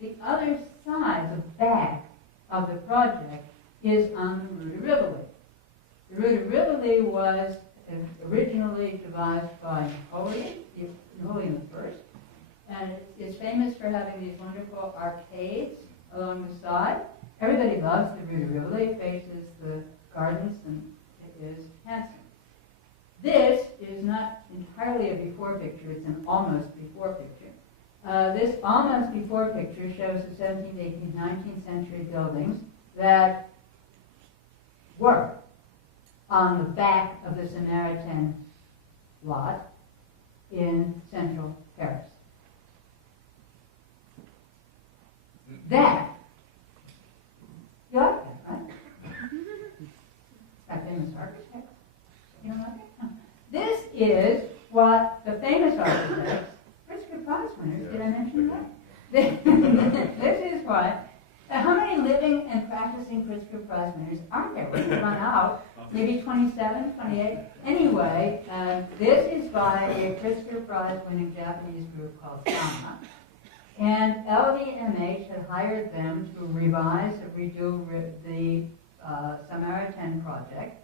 the other side, the back of the project, is on the Rue de Rivoli. The Rue de Rivoli was originally devised by Napoleon I, and it's famous for having these wonderful arcades along the side. Everybody loves the Rue de Rivoli. It faces the gardens, and it is handsome. This is not entirely a before picture, it's an almost before picture. This almost before picture shows the 17th, 18th, 19th century buildings that were on the back of the Samaritaine lot in central Paris. That, you like that, right? A famous architect. You don't like it? This is what the famous architects, Pritzker Prize winners, did I mention that? This is what. How many living and practicing Pritzker Prize winners aren't there? We've run out. Maybe 27, 28. Anyway, this is by a Pritzker Prize winning Japanese group called SANAA. And LVMH had hired them to revise and redo the Samaritaine project.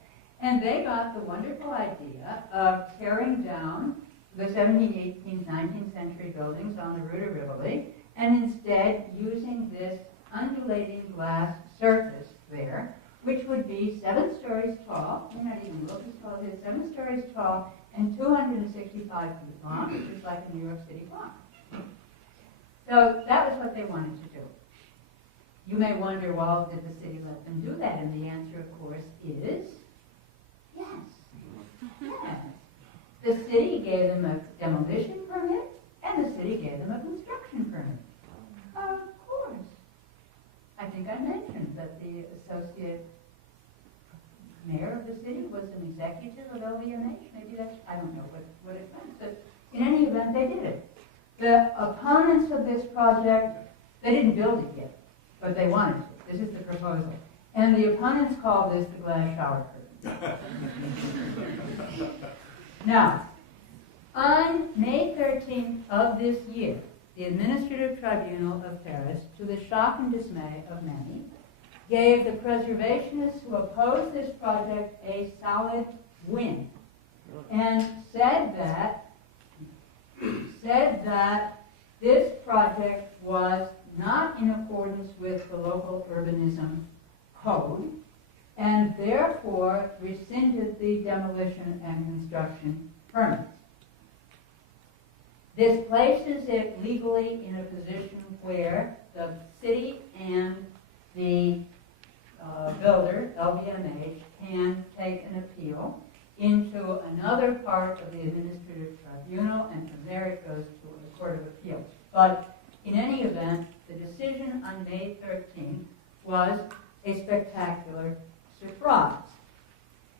And they got the wonderful idea of tearing down the 17th, 18th, 19th century buildings on the Rue de Rivoli, and instead using this undulating glass surface there, which would be 7 stories tall, may not even look as tall as it is, 7 stories tall, and 265 feet long, which is like a New York City block. So that was what they wanted to do. You may wonder, well, did the city let them do that? And the answer, of course, is yes. Yes. The city gave them a demolition permit, and the city gave them a construction permit. Of course. I think I mentioned that the associate mayor of the city was an executive of LVMH. Maybe that's, I don't know what it meant, but in any event, they did it. The opponents of this project, they didn't build it yet, but they wanted to. This is the proposal. And the opponents call this the glass shower curtain. Now, on May 13th of this year, the Administrative Tribunal of Paris, to the shock and dismay of many, gave the preservationists who opposed this project a solid win, and said that this project was not in accordance with the local urbanism code, and therefore rescinded the demolition and construction permits. This places it legally in a position where the city and the builder, LVMH, can take an appeal into another part of the Administrative Tribunal, and from there it goes to a Court of Appeals. But in any event, the decision on May 13th was a spectacular surprise.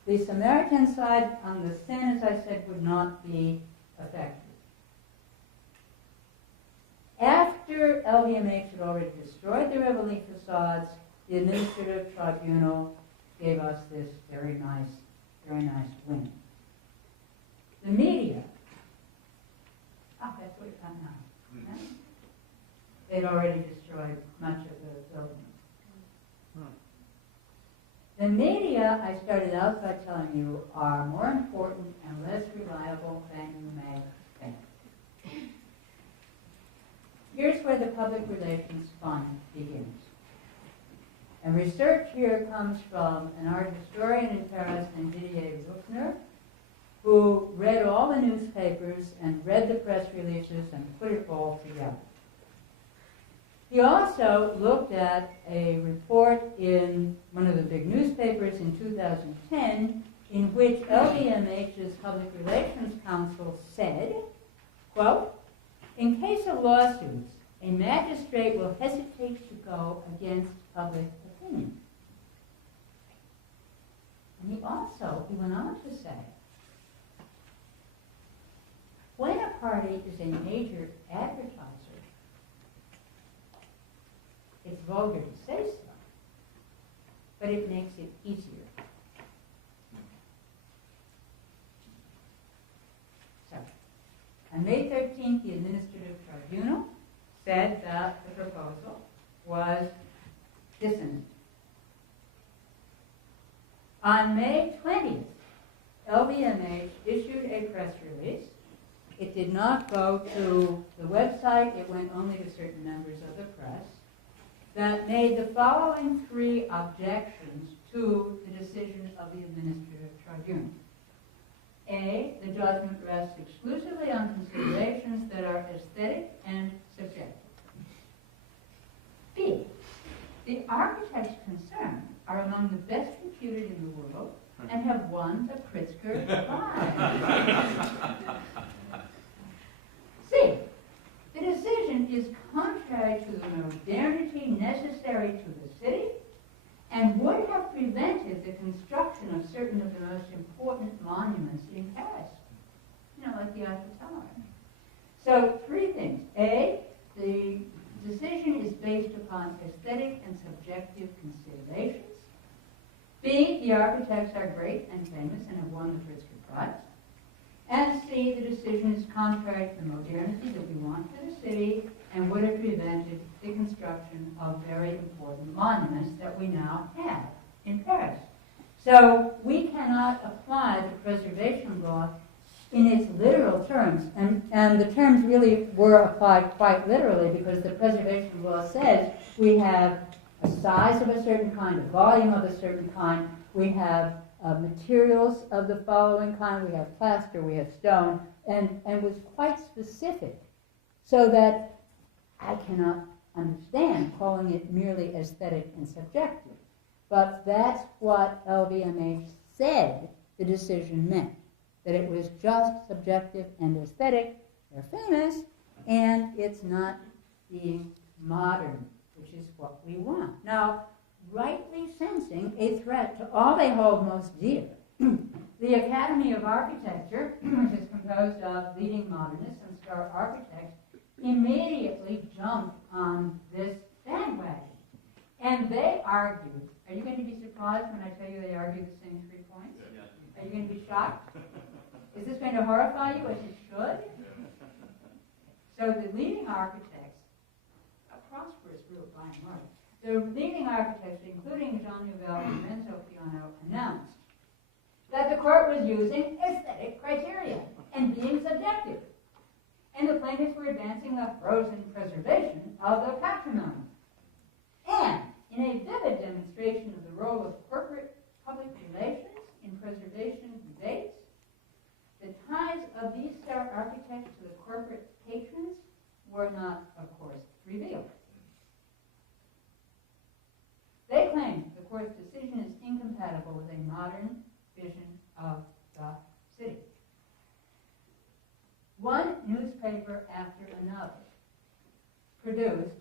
The Samaritaine side on the Seine, as I said, would not be affected. After LVMH had already destroyed the Rivoli facades, the Administrative Tribunal gave us this very nice win. The media, that's what it's on now. Yeah? They'd already destroyed much of the building. The media, I started out by telling you, are more important and less reliable than you may think. here's where the public relations fun begins. And research here comes from an art historian in Paris named Didier Wilkner, who read all the newspapers and read the press releases and put it all together. He also looked at a report in one of the big newspapers in 2010 in which LVMH's Public Relations Council said, quote, "In case of lawsuits, a magistrate will hesitate to go against public opinion." And he went on to say, when a party is a major advertiser, it's vulgar to say so, but it makes it easier. So, on May 13th, the Administrative Tribunal said that the proposal was dissonant. On May 20th, LVMH issued a press release. It did not go to the website, it went only to certain members of the press, that made the following three objections to the decision of the Administrative Tribunal. A, the judgment rests exclusively on considerations that are aesthetic and subjective. B, the architects concerned are among the best reputed in the world and have won the Pritzker Prize. C, the decision is contrary to the modernity necessary to the city and would have prevented the construction of certain of the most important monuments in Paris, like the Eiffel Tower. So, three things. A, the decision is based upon aesthetic and subjective considerations. B, the architects are great and famous and have won the Pritzker Prize. And C, the decision is contrary to the modernity that we want for the city and would have prevented the construction of very important monuments that we now have in Paris. So we cannot apply the preservation law in its literal terms, and the terms really were applied quite literally because the preservation law says we have a size of a certain kind, a volume of a certain kind, we have materials of the following kind, we have plaster, we have stone, and was quite specific, so that I cannot understand calling it merely aesthetic and subjective. But that's what LVMH said the decision meant, that it was just subjective and aesthetic, they're famous, and it's not being modern, which is what we want. Now, rightly sensing a threat to all they hold most dear, the Academy of Architecture, which is composed of leading modernists and star architects, immediately jumped on this bandwagon. And they argued, are you going to be surprised when I tell you they argued the same 3 points? Are you going to be shocked? Is this going to horrify you as it should? So the leading architects, a prosperous group by and large, the leading architects, including Jean Nouvel and Renzo Piano, announced that the court was using aesthetic criteria and being subjective. And the plaintiffs were advancing the frozen preservation of the patrimony. And in a vivid demonstration of the role of corporate public relations in preservation debates, the ties of these star architects to the corporate patrons were not, of course, revealed. They claimed the court's decision is incompatible with a modern vision of the city. One newspaper after another produced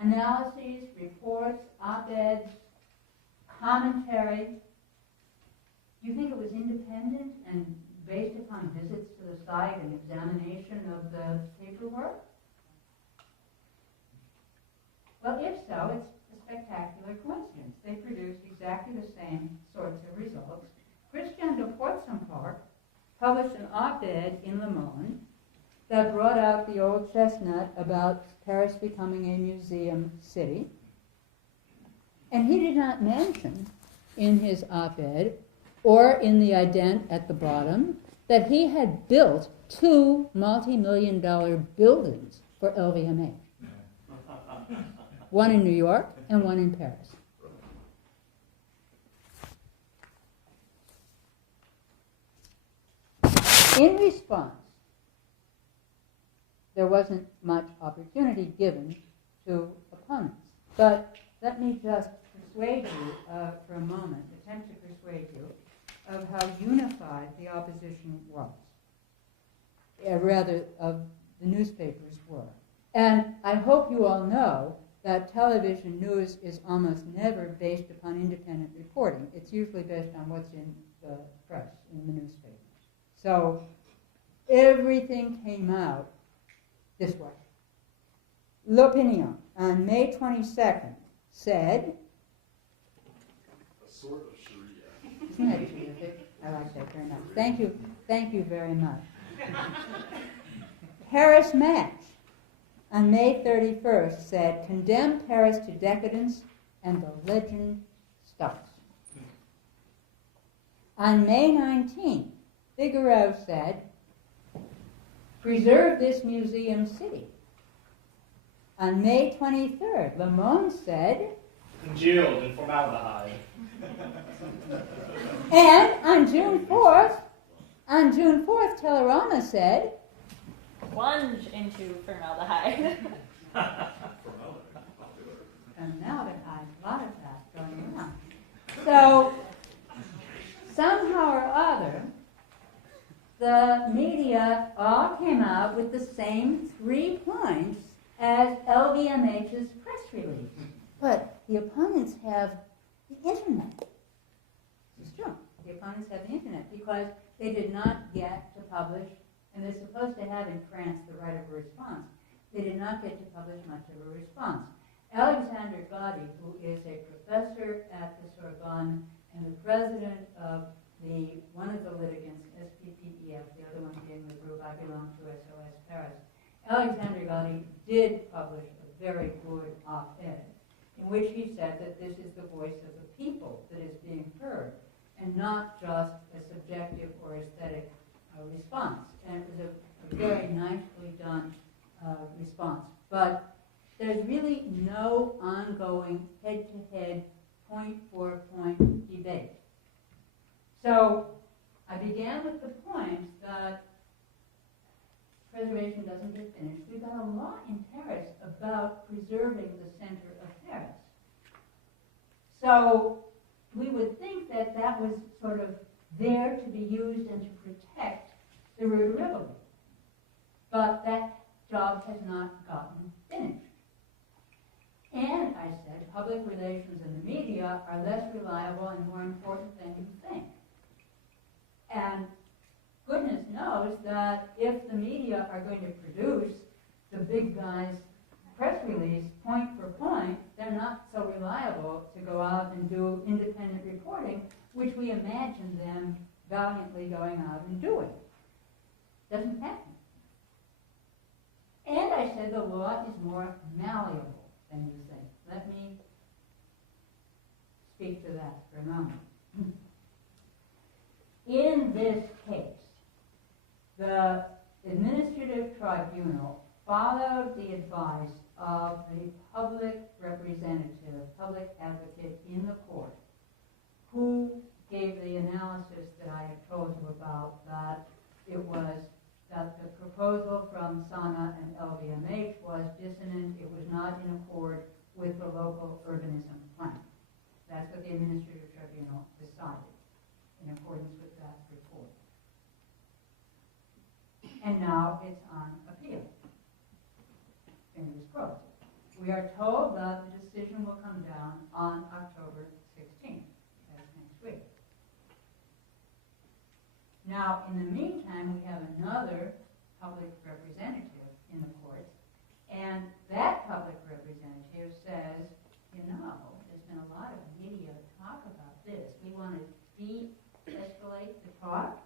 analyses, reports, op-eds, commentary. Do you think it was independent and based upon visits to the site and examination of the paperwork? Well, if so, it's a spectacular coincidence. They produced exactly the same sorts of results. Christian de Portzenpark published an op-ed in Le Monde that brought out the old chestnut about Paris becoming a museum city. And he did not mention in his op-ed or in the ident at the bottom that he had built 2 multi-million-dollar buildings for LVMH. One in New York and one in Paris. In response, there wasn't much opportunity given to opponents. But let me just persuade you for a moment, attempt to persuade you of how unified the opposition was, rather of the newspapers were. And I hope you all know that television news is almost never based upon independent reporting. It's usually based on what's in the press, in the newspapers. So everything came out this way. L'Opinion, on May 22nd, said, a sort of Sharia. isn't that terrific? I like that very much. Thank you very much. Paris Match, on May 31st, said, condemn Paris to decadence, and the legend starts. On May 19th, Figaro said, preserve this museum city. On May 23rd, Le Monde said, congealed in formaldehyde. and on June 4th, Telerama said, plunge into formaldehyde. formaldehyde, a lot of that going on. So, somehow or other, the media all came out with the same 3 points as LVMH's press release. But the opponents have the internet. It's true. The opponents have the internet because they did not get to publish, and they're supposed to have in France the right of a response. They did not get to publish much of a response. Alexander Gotti, who is a professor at the Sorbonne and the president of one of the litigants, SPPEF, the other one being the group I belong to, SOS Paris, Alexander Gotti did publish a very good op-ed in which he said that this is the voice of the people that is being heard and not just a subjective or aesthetic response. And it was a very nicely done response. But there's really no ongoing head-to-head, point-for-point debate. So I began with the point that preservation doesn't get finished. We've got a law in Paris about preserving the center of Paris. So we would think that that was sort of there to be used and to protect the Rue de Rivoli. But that job has not gotten finished. And I said, public relations and the media are less reliable and more important than you think. And goodness knows that if the media are going to produce the big guy's press release point for point, they're not so reliable to go out and do independent reporting, which we imagine them valiantly going out and doing. Doesn't happen. And I said the law is more malleable than you think. Let me speak to that for a moment. In this case, the administrative tribunal followed the advice of the public representative, public advocate in the court, who gave the analysis that I have told you about, that it was that the proposal from SANAA and LVMH was dissonant, it was not in accord with the local urbanism plan. That's what the administrative tribunal decided in accordance with that report. And now it's on appeal. Fingers crossed. We are told that the decision will come down on October 16th. That's next week. Now, in the meantime, we have another public representative in the courts, and that public representative says, you know, there's been a lot of media talk about this. We want to de-escalate the talk.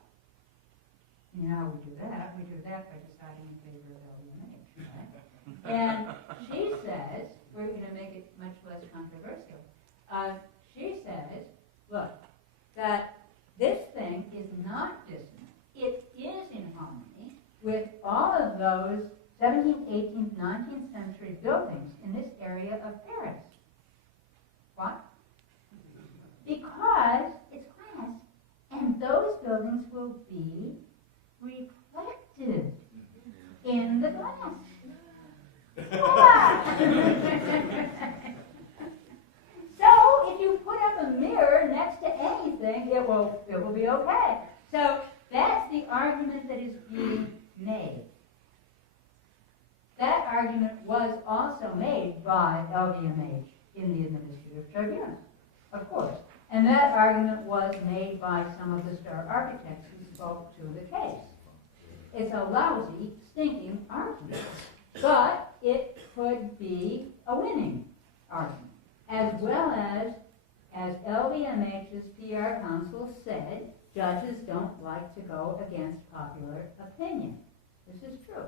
You know how we do that? We do that by deciding in favor of LVMH, right? And she says, we're going to make it much less controversial. She says, look, that this thing is not dissonant. It is in harmony with all of those 17th, 18th, 19th century buildings in this area of Paris. What? Because it's glass, and those buildings will be reflected in the glass. So if you put up a mirror next to anything, it will be okay. So that's the argument that is being made. That argument was also made by LVMH in the administrative tribunal, of course. And that argument was made by some of the star architects who spoke to the case. It's a lousy, stinking argument, but it could be a winning argument. As well as LVMH's PR counsel said, judges don't like to go against popular opinion. This is true.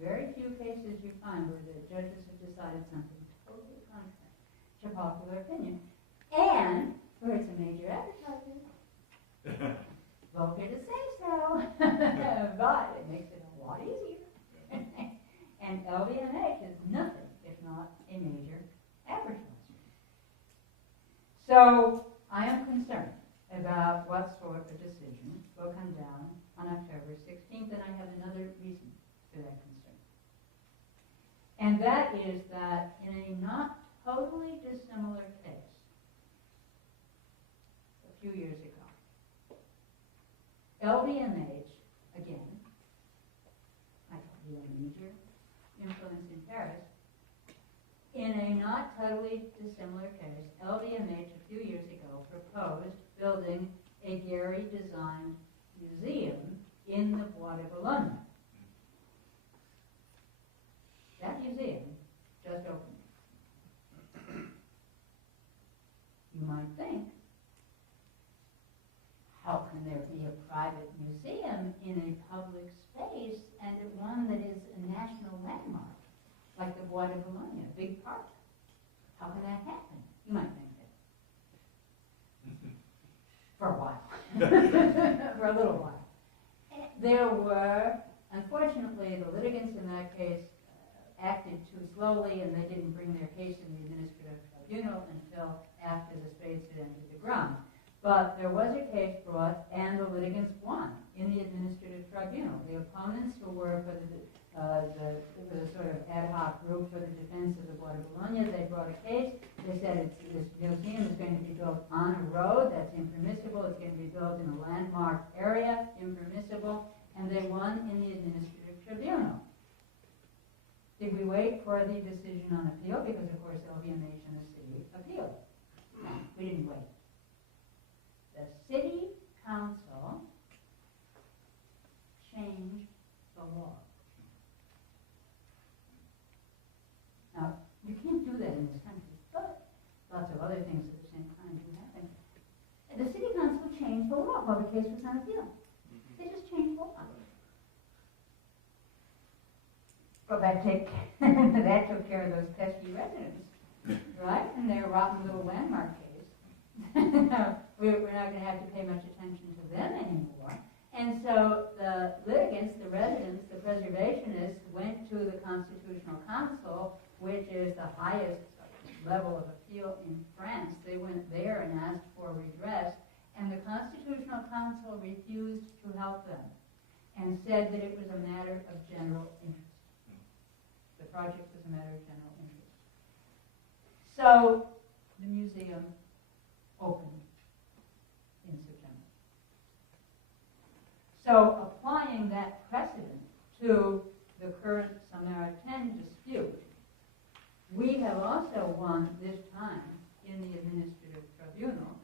Very few cases you find where the judges have decided something totally contrary to popular opinion. And where it's a major advertisement. Vote here to say so. But it makes it a lot easier. And LVMH is nothing if not a major advertiser. So I am concerned about what sort of decision will come down on October 16th, and I have another reason for that concern. And that is that in a not totally dissimilar case, a few years ago, LVMH, again, I told you a major influence in Paris, in a not totally dissimilar case, LVMH a few years ago proposed building a Gehry-designed museum in the Bois de Boulogne. That museum just opened. You might think, how can there be a private museum in a public space and one that is a national landmark, like the Bois de Boulogne, a big park? How can that happen? You might think that. For a while. For a little while. There were, unfortunately, the litigants in that case acted too slowly, and they didn't bring their case in the administrative tribunal until after the spades had entered the ground. But there was a case brought, and the litigants won in the administrative tribunal. The opponents, who were for the sort of ad hoc group for the defense of the Bois de Boulogne, they brought a case. They said this museum is going to be built on a road. That's impermissible. It's going to be built in a landmark area. Impermissible. And they won in the administrative tribunal. Did we wait for the decision on appeal? Because, of course, LVMH and the city appealed. No, we didn't wait. The city council changed the law. Now, you can't do that in this country, but lots of other things of the same kind do happen. And the city council changed the law while the case was on appeal. They just changed the law. Well, that took care of those pesky residents, right? And their rotten little landmark case. We're not going to have to pay much attention to them anymore. And so the litigants, the residents, the preservationists went to the Constitutional Council, which is the highest level of appeal in France. They went there and asked for redress, and the Constitutional Council refused to help them and said that it was a matter of general interest. The project was a matter of general interest. So the museum opened in September. So applying that precedent to the current Samaritaine dispute, we have also won this time in the administrative tribunal,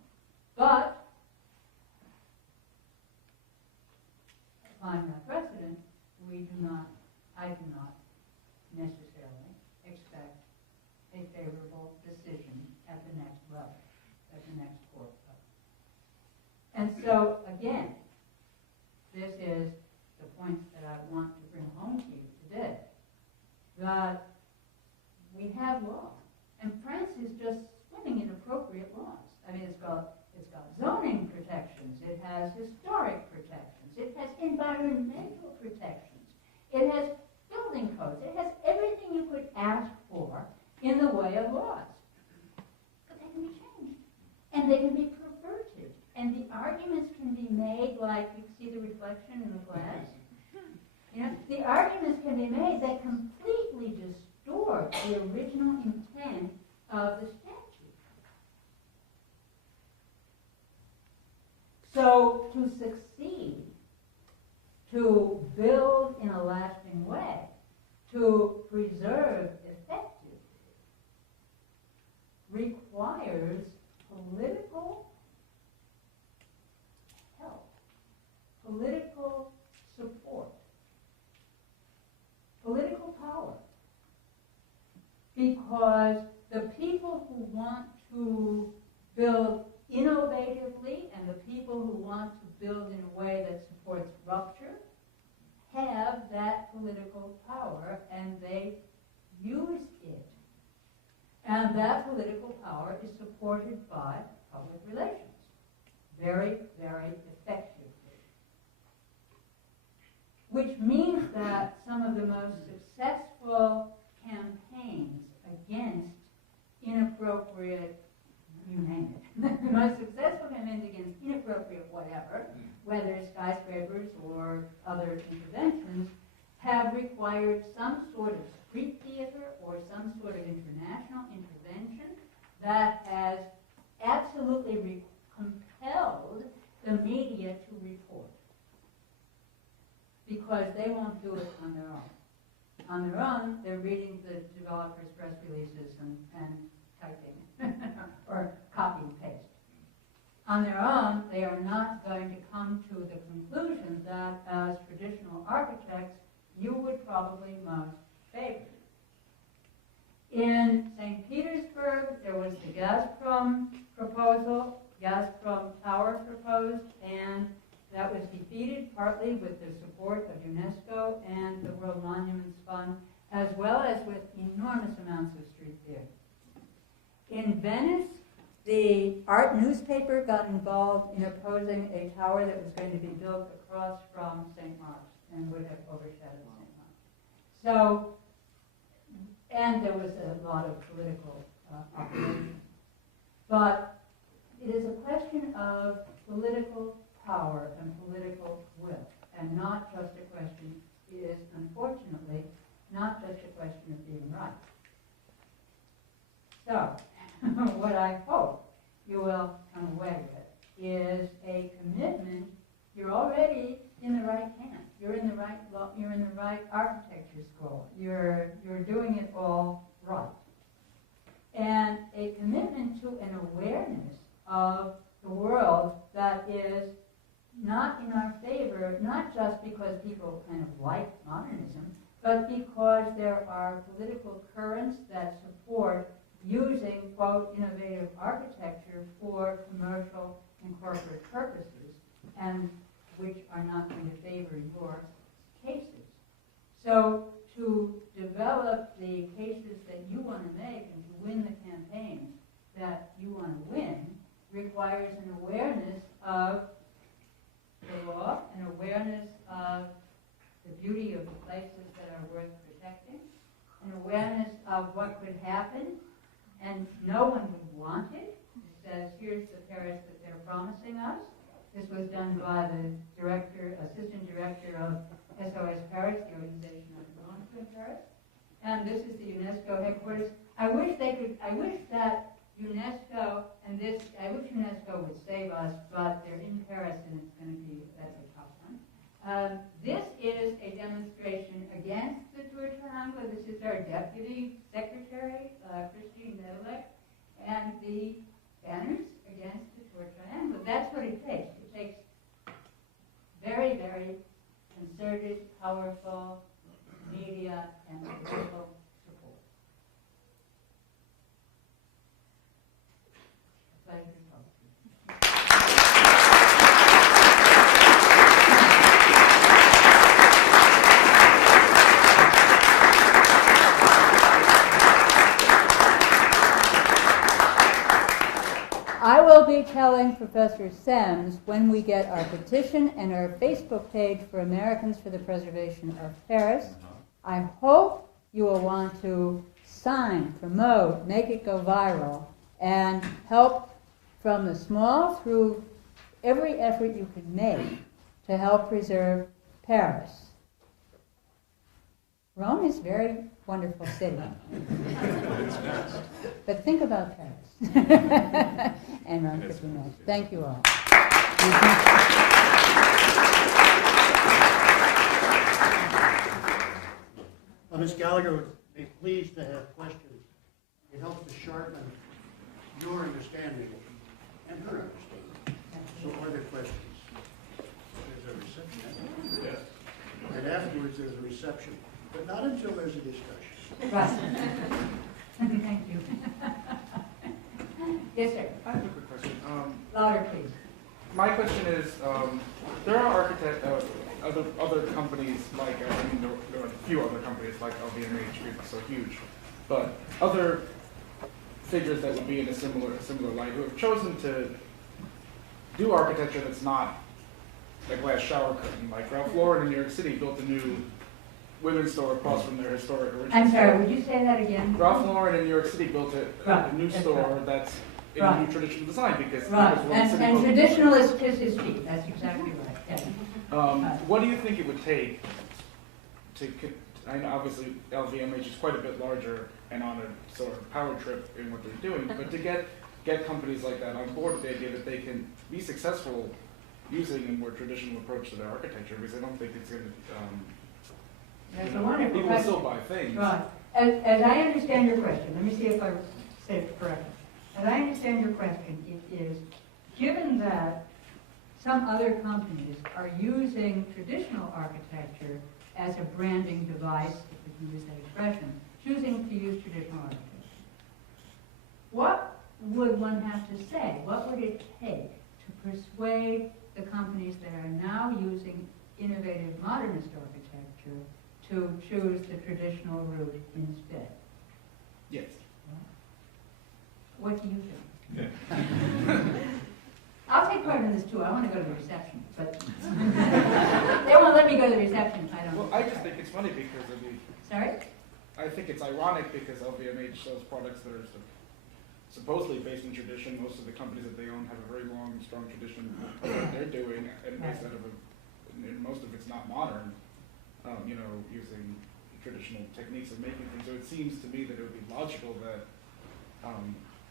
but applying that precedent, I do not necessarily expect a favorable decision at the next level, at the next court level. And so, again, this is the point that I want to bring home to you today, that we have law, and France is just swimming in appropriate laws. I mean, it's got zoning protections, it has historic protections, it has environmental protections, it has building code laws. But they can be changed. And they can be perverted. And the arguments can be made like, you see the reflection in the glass? The arguments can be made that completely distort the original intent of the statute. So to succeed, to build in a lasting way, to preserve effectively, requires political help, political support, political power. Because the people who want to build innovatively and the people who want to build in a way that supports rupture have that political power, and they use it. And that political power is supported by public relations, very, very effectively. Which means that some of the most successful campaigns against inappropriate, you name it, the most successful campaigns against inappropriate whatever, whether skyscrapers or other interventions, have required some sort of street theater or some sort of international intervention that has absolutely compelled the media to report. Because they won't do it on their own. On their own, they're reading the developers' press releases and typing or copy and paste. On their own, they are not going to come to the conclusion that as traditional architects, you would probably most favor. In St. Petersburg, there was the Gazprom proposal, Gazprom Tower proposed, and that was defeated partly with the support of UNESCO and the World Monuments Fund, as well as with enormous amounts of street theater. In Venice, the art newspaper got involved in opposing a tower that was going to be built across from St. Mark's and would have overshadowed St. Mark's. So, and there was a lot of political opposition. But it is a question of political power and political will, and not just a question, is unfortunately not just a question of being right. So, what I hope you will come away with is a commitment. You're already in the right camp. You're in the right architecture school. You're doing it all right. And a commitment to an awareness of the world that is not in our favor, not just because people kind of like modernism, but because there are political currents that support using, quote, innovative architecture for commercial and corporate purposes, and which are not going to favor your cases. So to develop the cases that you want to make and to win the campaigns that you want to win requires an awareness of the law, an awareness of the beauty of the places that are worth protecting, an awareness of what could happen, and no one would want it. It says, here's the Paris that they're promising us. This was done by the assistant director of SOS Paris, the organization I belong to in Paris. And this is the UNESCO headquarters. I wish that UNESCO I wish UNESCO would save us, but they're in Paris and that's a tough one. This is a demonstration against the Tour Triangle. This is our deputy secretary, Christine Nedelec, and the banners against the Tour Triangle. That's what it takes. It takes very, very concerted, powerful media and political support. A pleasure to talk to you. I will be telling Professor Sams when we get our petition and our Facebook page for Americans for the Preservation of Paris. I hope you will want to sign, promote, make it go viral, and help from the small through every effort you can make to help preserve Paris. Rome is a very wonderful city. But think about Paris. And Rome could be nice. Thank you all. Ms. Gallagher would be pleased to have questions. It helps to sharpen your understanding and her understanding. So are there questions? There's a reception. Yes. And afterwards there's a reception, but not until there's a discussion. Right. Thank you. Yes, sir. I have a quick question. Louder, please. My question is, there are other companies like, there are a few other companies like LVMH, which is so huge, but other figures that would be in a similar light who have chosen to do architecture that's not a glass shower curtain. Like Ralph Lauren in New York City built a new women's store across from their historic original. I'm sorry, would you say that again? Ralph Lauren in New York City built a new store right. that's in Right. a new traditional design because Right, because we're in city and hall. traditional is kiss his feet, that's exactly right, yes. What do you think it would take to, I know obviously LVMH is quite a bit larger and on a sort of power trip in what they're doing, but to get companies like that on board with the idea that they can be successful using a more traditional approach to their architecture, because I don't think it's going to, That's a wonderful people will question. still buy things. Right. As I understand your question, let me see if I say it correctly. As I understand your question, it is, given that some other companies are using traditional architecture as a branding device, if we can use that expression, choosing to use traditional architecture, what would one have to say? What would it take to persuade the companies that are now using innovative modernist architecture to choose the traditional route instead? Yes. What do you think? I'll take part in this too. I want to go to the reception, but they won't let me go to the reception if I don't. Well, I just think it's funny because Sorry? I think it's ironic because LVMH sells products that are supposedly based in tradition. Most of the companies that they own have a very long, strong tradition of what they're doing, and based out of and most of it's not modern. Using traditional techniques of making things. So it seems to me that it would be logical that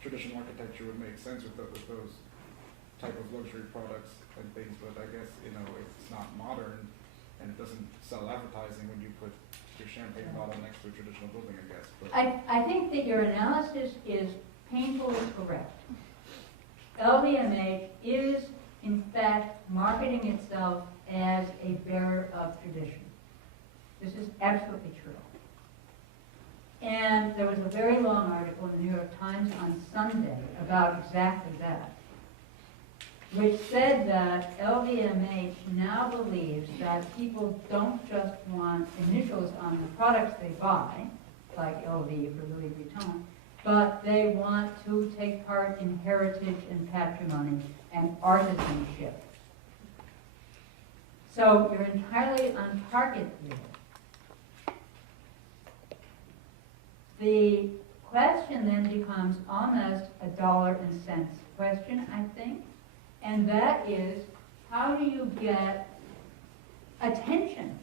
traditional architecture would make sense with those type of luxury products and things, but I guess, it's not modern and it doesn't sell advertising when you put your champagne bottle next to a traditional building, I guess. But I think that your analysis is painfully correct. LVMH is, in fact, marketing itself as a bearer of tradition. This is absolutely true. And there was a very long article in the New York Times on Sunday about exactly that, which said that LVMH now believes that people don't just want initials on the products they buy, like LV for Louis Vuitton, but they want to take part in heritage and patrimony and artisanship. So you're entirely on target here. The question then becomes almost a dollar and cents question, I think, and that is, how do you get attention?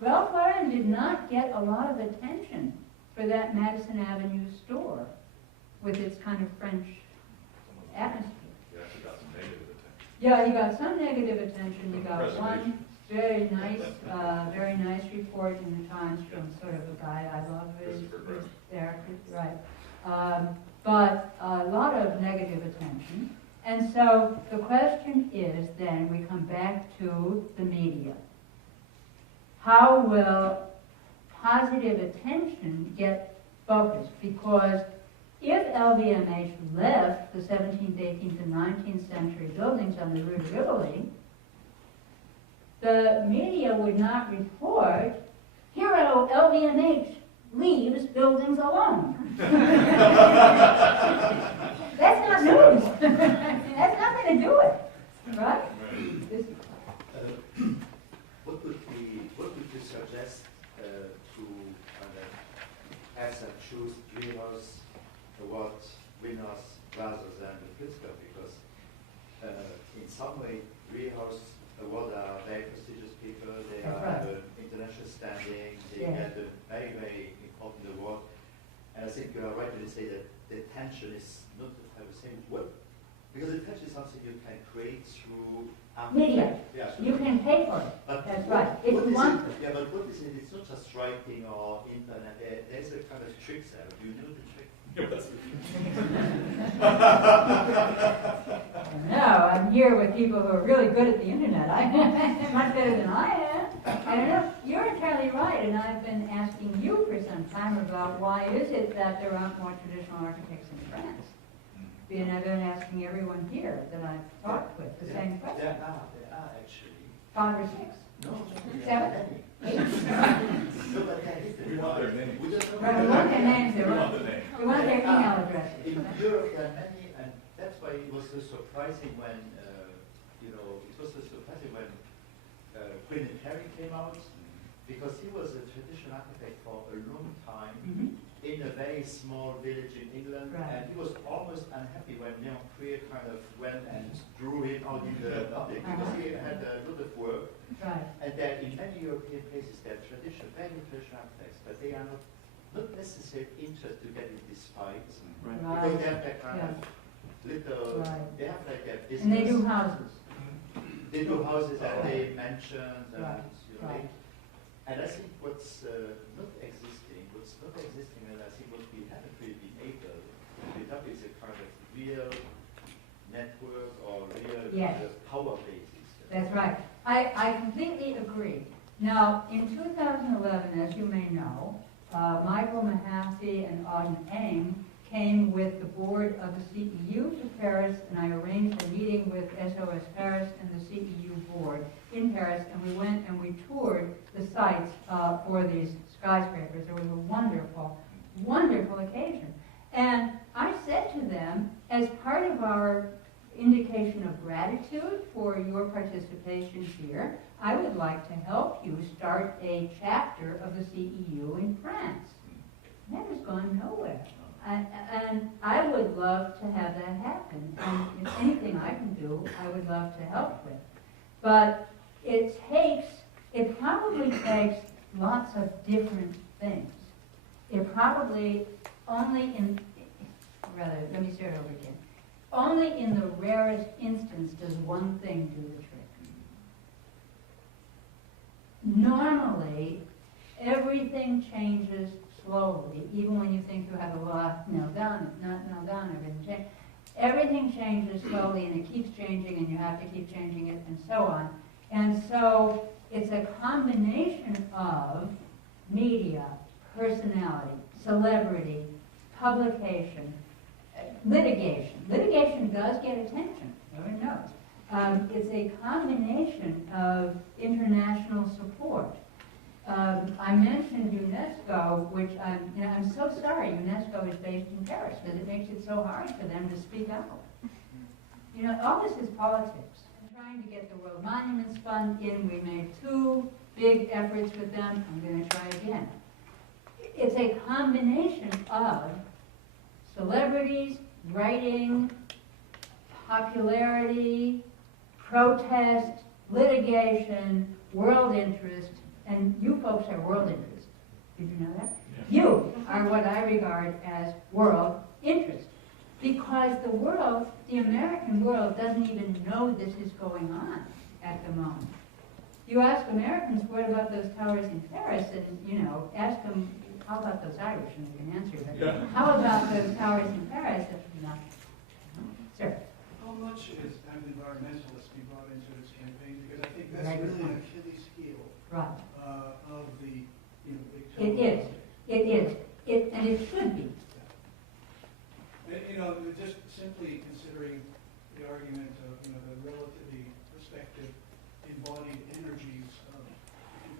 Ralph Lauren did not get a lot of attention for that Madison Avenue store with its kind of French atmosphere. You actually got some negative attention. Yeah, he got some negative attention. He got Preservation. one very nice report in the Times from sort of a guy I love is there, right? But a lot of negative attention. And so the question is then, we come back to the media. How will positive attention get focused? Because if LVMH left the 17th, 18th, and 19th century buildings on the Rue de Rivoli, the media would not report, hero LVMH leaves buildings alone. That's not news. That's not going to do it, right? What would you suggest to greenhouse award winners rather than the Pritzker, because in some way greenhouse award are very prestigious people. They That's have right. international standing. They Yeah. get a very, very important award. And I think you are right when you say that the tension is not to have the same word, because the tension is something you can create through Media. Yeah, You can pay for it. but That's what- right. If what you is want it? Yeah, but what is it? It's not just writing or internet. There's a kind of trick there. Do you know the trick? No, I'm here with people who are really good at the internet. Much better than I am. I don't know. You're entirely right, and I've been asking you for some time about why is it that there aren't more traditional architects in France? And I've been asking everyone here that I've talked with the same question. There are actually. 5 or 6? No, 7? 8? No, but there is. We want their names. We just don't Right, we want their names. We want the name. We want their email addresses. In Europe, there are many, and that's why it was so surprising when, it was so surprising when Queen and Harry came out, because he was a traditional architect for a long time Mhm. in a very small village in England, Right. and he was almost unhappy when Leon Krier kind of went and drew him out in the public, because he had a lot of work. Right. And there, in many European places, there are traditional, very traditional architects, but they are not necessarily interested to get in these fights, Right. because they have that kind Yeah. of little, Right. they have like their business. And they do houses. They do houses and they mansions and, Right. Right. and I think what's not existing, and I think what we haven't really been able to build up is a kind of real network or real Yes. kind of power basis. That's right. I completely agree. Now, in 2011, as you may know, Michael Mahaffey and Auden Eng came with the board of the CEU to Paris, and I arranged a meeting with SOS Paris and the CEU board in Paris, and we went and we toured the sites for these skyscrapers. It was a wonderful, wonderful occasion. And I said to them, as part of our indication of gratitude for your participation here, I would like to help you start a chapter of the CEU in France. That has gone nowhere. And I would love to have that happen. And if anything I can do, I would love to help with. But it probably takes lots of different things. It probably let me start over again. Only in the rarest instance does one thing do the trick. Normally, everything changes slowly, even when you think you have a lot nailed down, everything changes. Everything changes slowly, and it keeps changing, and you have to keep changing it, and so on. And so it's a combination of media, personality, celebrity, publication, litigation. Litigation does get attention, everyone knows. It's a combination of international support. I mentioned UNESCO, which I'm so sorry UNESCO is based in Paris, because it makes it so hard for them to speak out. All this is politics. I'm trying to get the World Monuments Fund in. We made 2 big efforts with them. I'm going to try again. It's a combination of celebrities, writing, popularity, protest, litigation, world interest, and you folks are world interest. Did you know that? Yeah. You are what I regard as world interest. Because the American world doesn't even know this is going on at the moment. You ask Americans, what about those towers in Paris? And, ask them, how about those Irish? And they can answer. But how about those towers in Paris? Sir. How much is an environmentalist be brought into this campaign? Because I think that's really an Achilles heel of the big It is. And it should be. Just simply considering the argument of the relatively respective embodied energies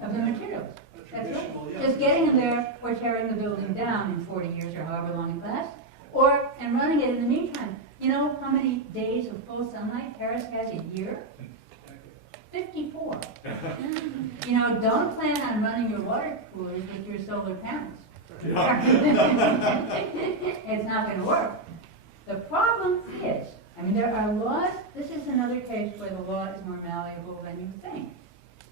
Of the materials. That's right. traditional, Just getting them there or tearing the building down in 40 years or however long it lasts, and running it in the meantime. You know how many days of full sunlight Paris has a year? 54. Don't plan on running your water coolers with your solar panels. It's not going to work. The problem is, I mean, there are laws. This is another case where the law is more malleable than you think.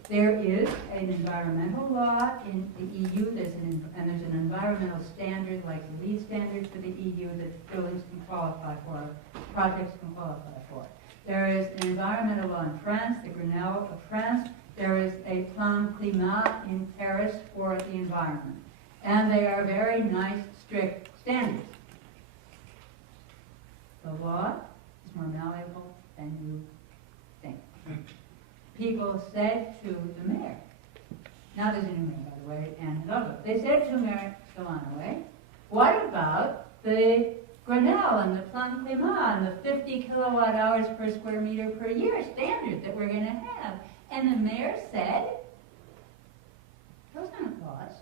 There is an environmental law in the EU, there's an environmental standard like the LEED standard for the EU that buildings can qualify for, projects can qualify for. There is an environmental law in France, the Grenelle of France. There is a Plan Climat in Paris for the environment. And they are very nice, strict standards. The law is more malleable than you think. People said to the mayor, now there's a new mayor, by the way, and Hidalgo. They said to Mayor Gallagher, what about the Grenelle and the Plan Climat and the 50 kilowatt hours per square meter per year standard that we're going to have? And the mayor said, those aren't laws.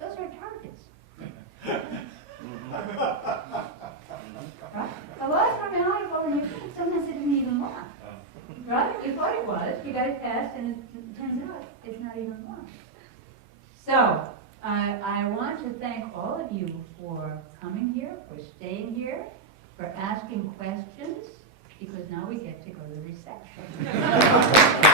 Those are targets. Right? The laws are malleable and you think sometimes it isn't even law. Right? You thought it was, you got it passed, and it turns out it's not even law. So, I want to thank all of you for coming here, for staying here, for asking questions, because now we get to go to the reception.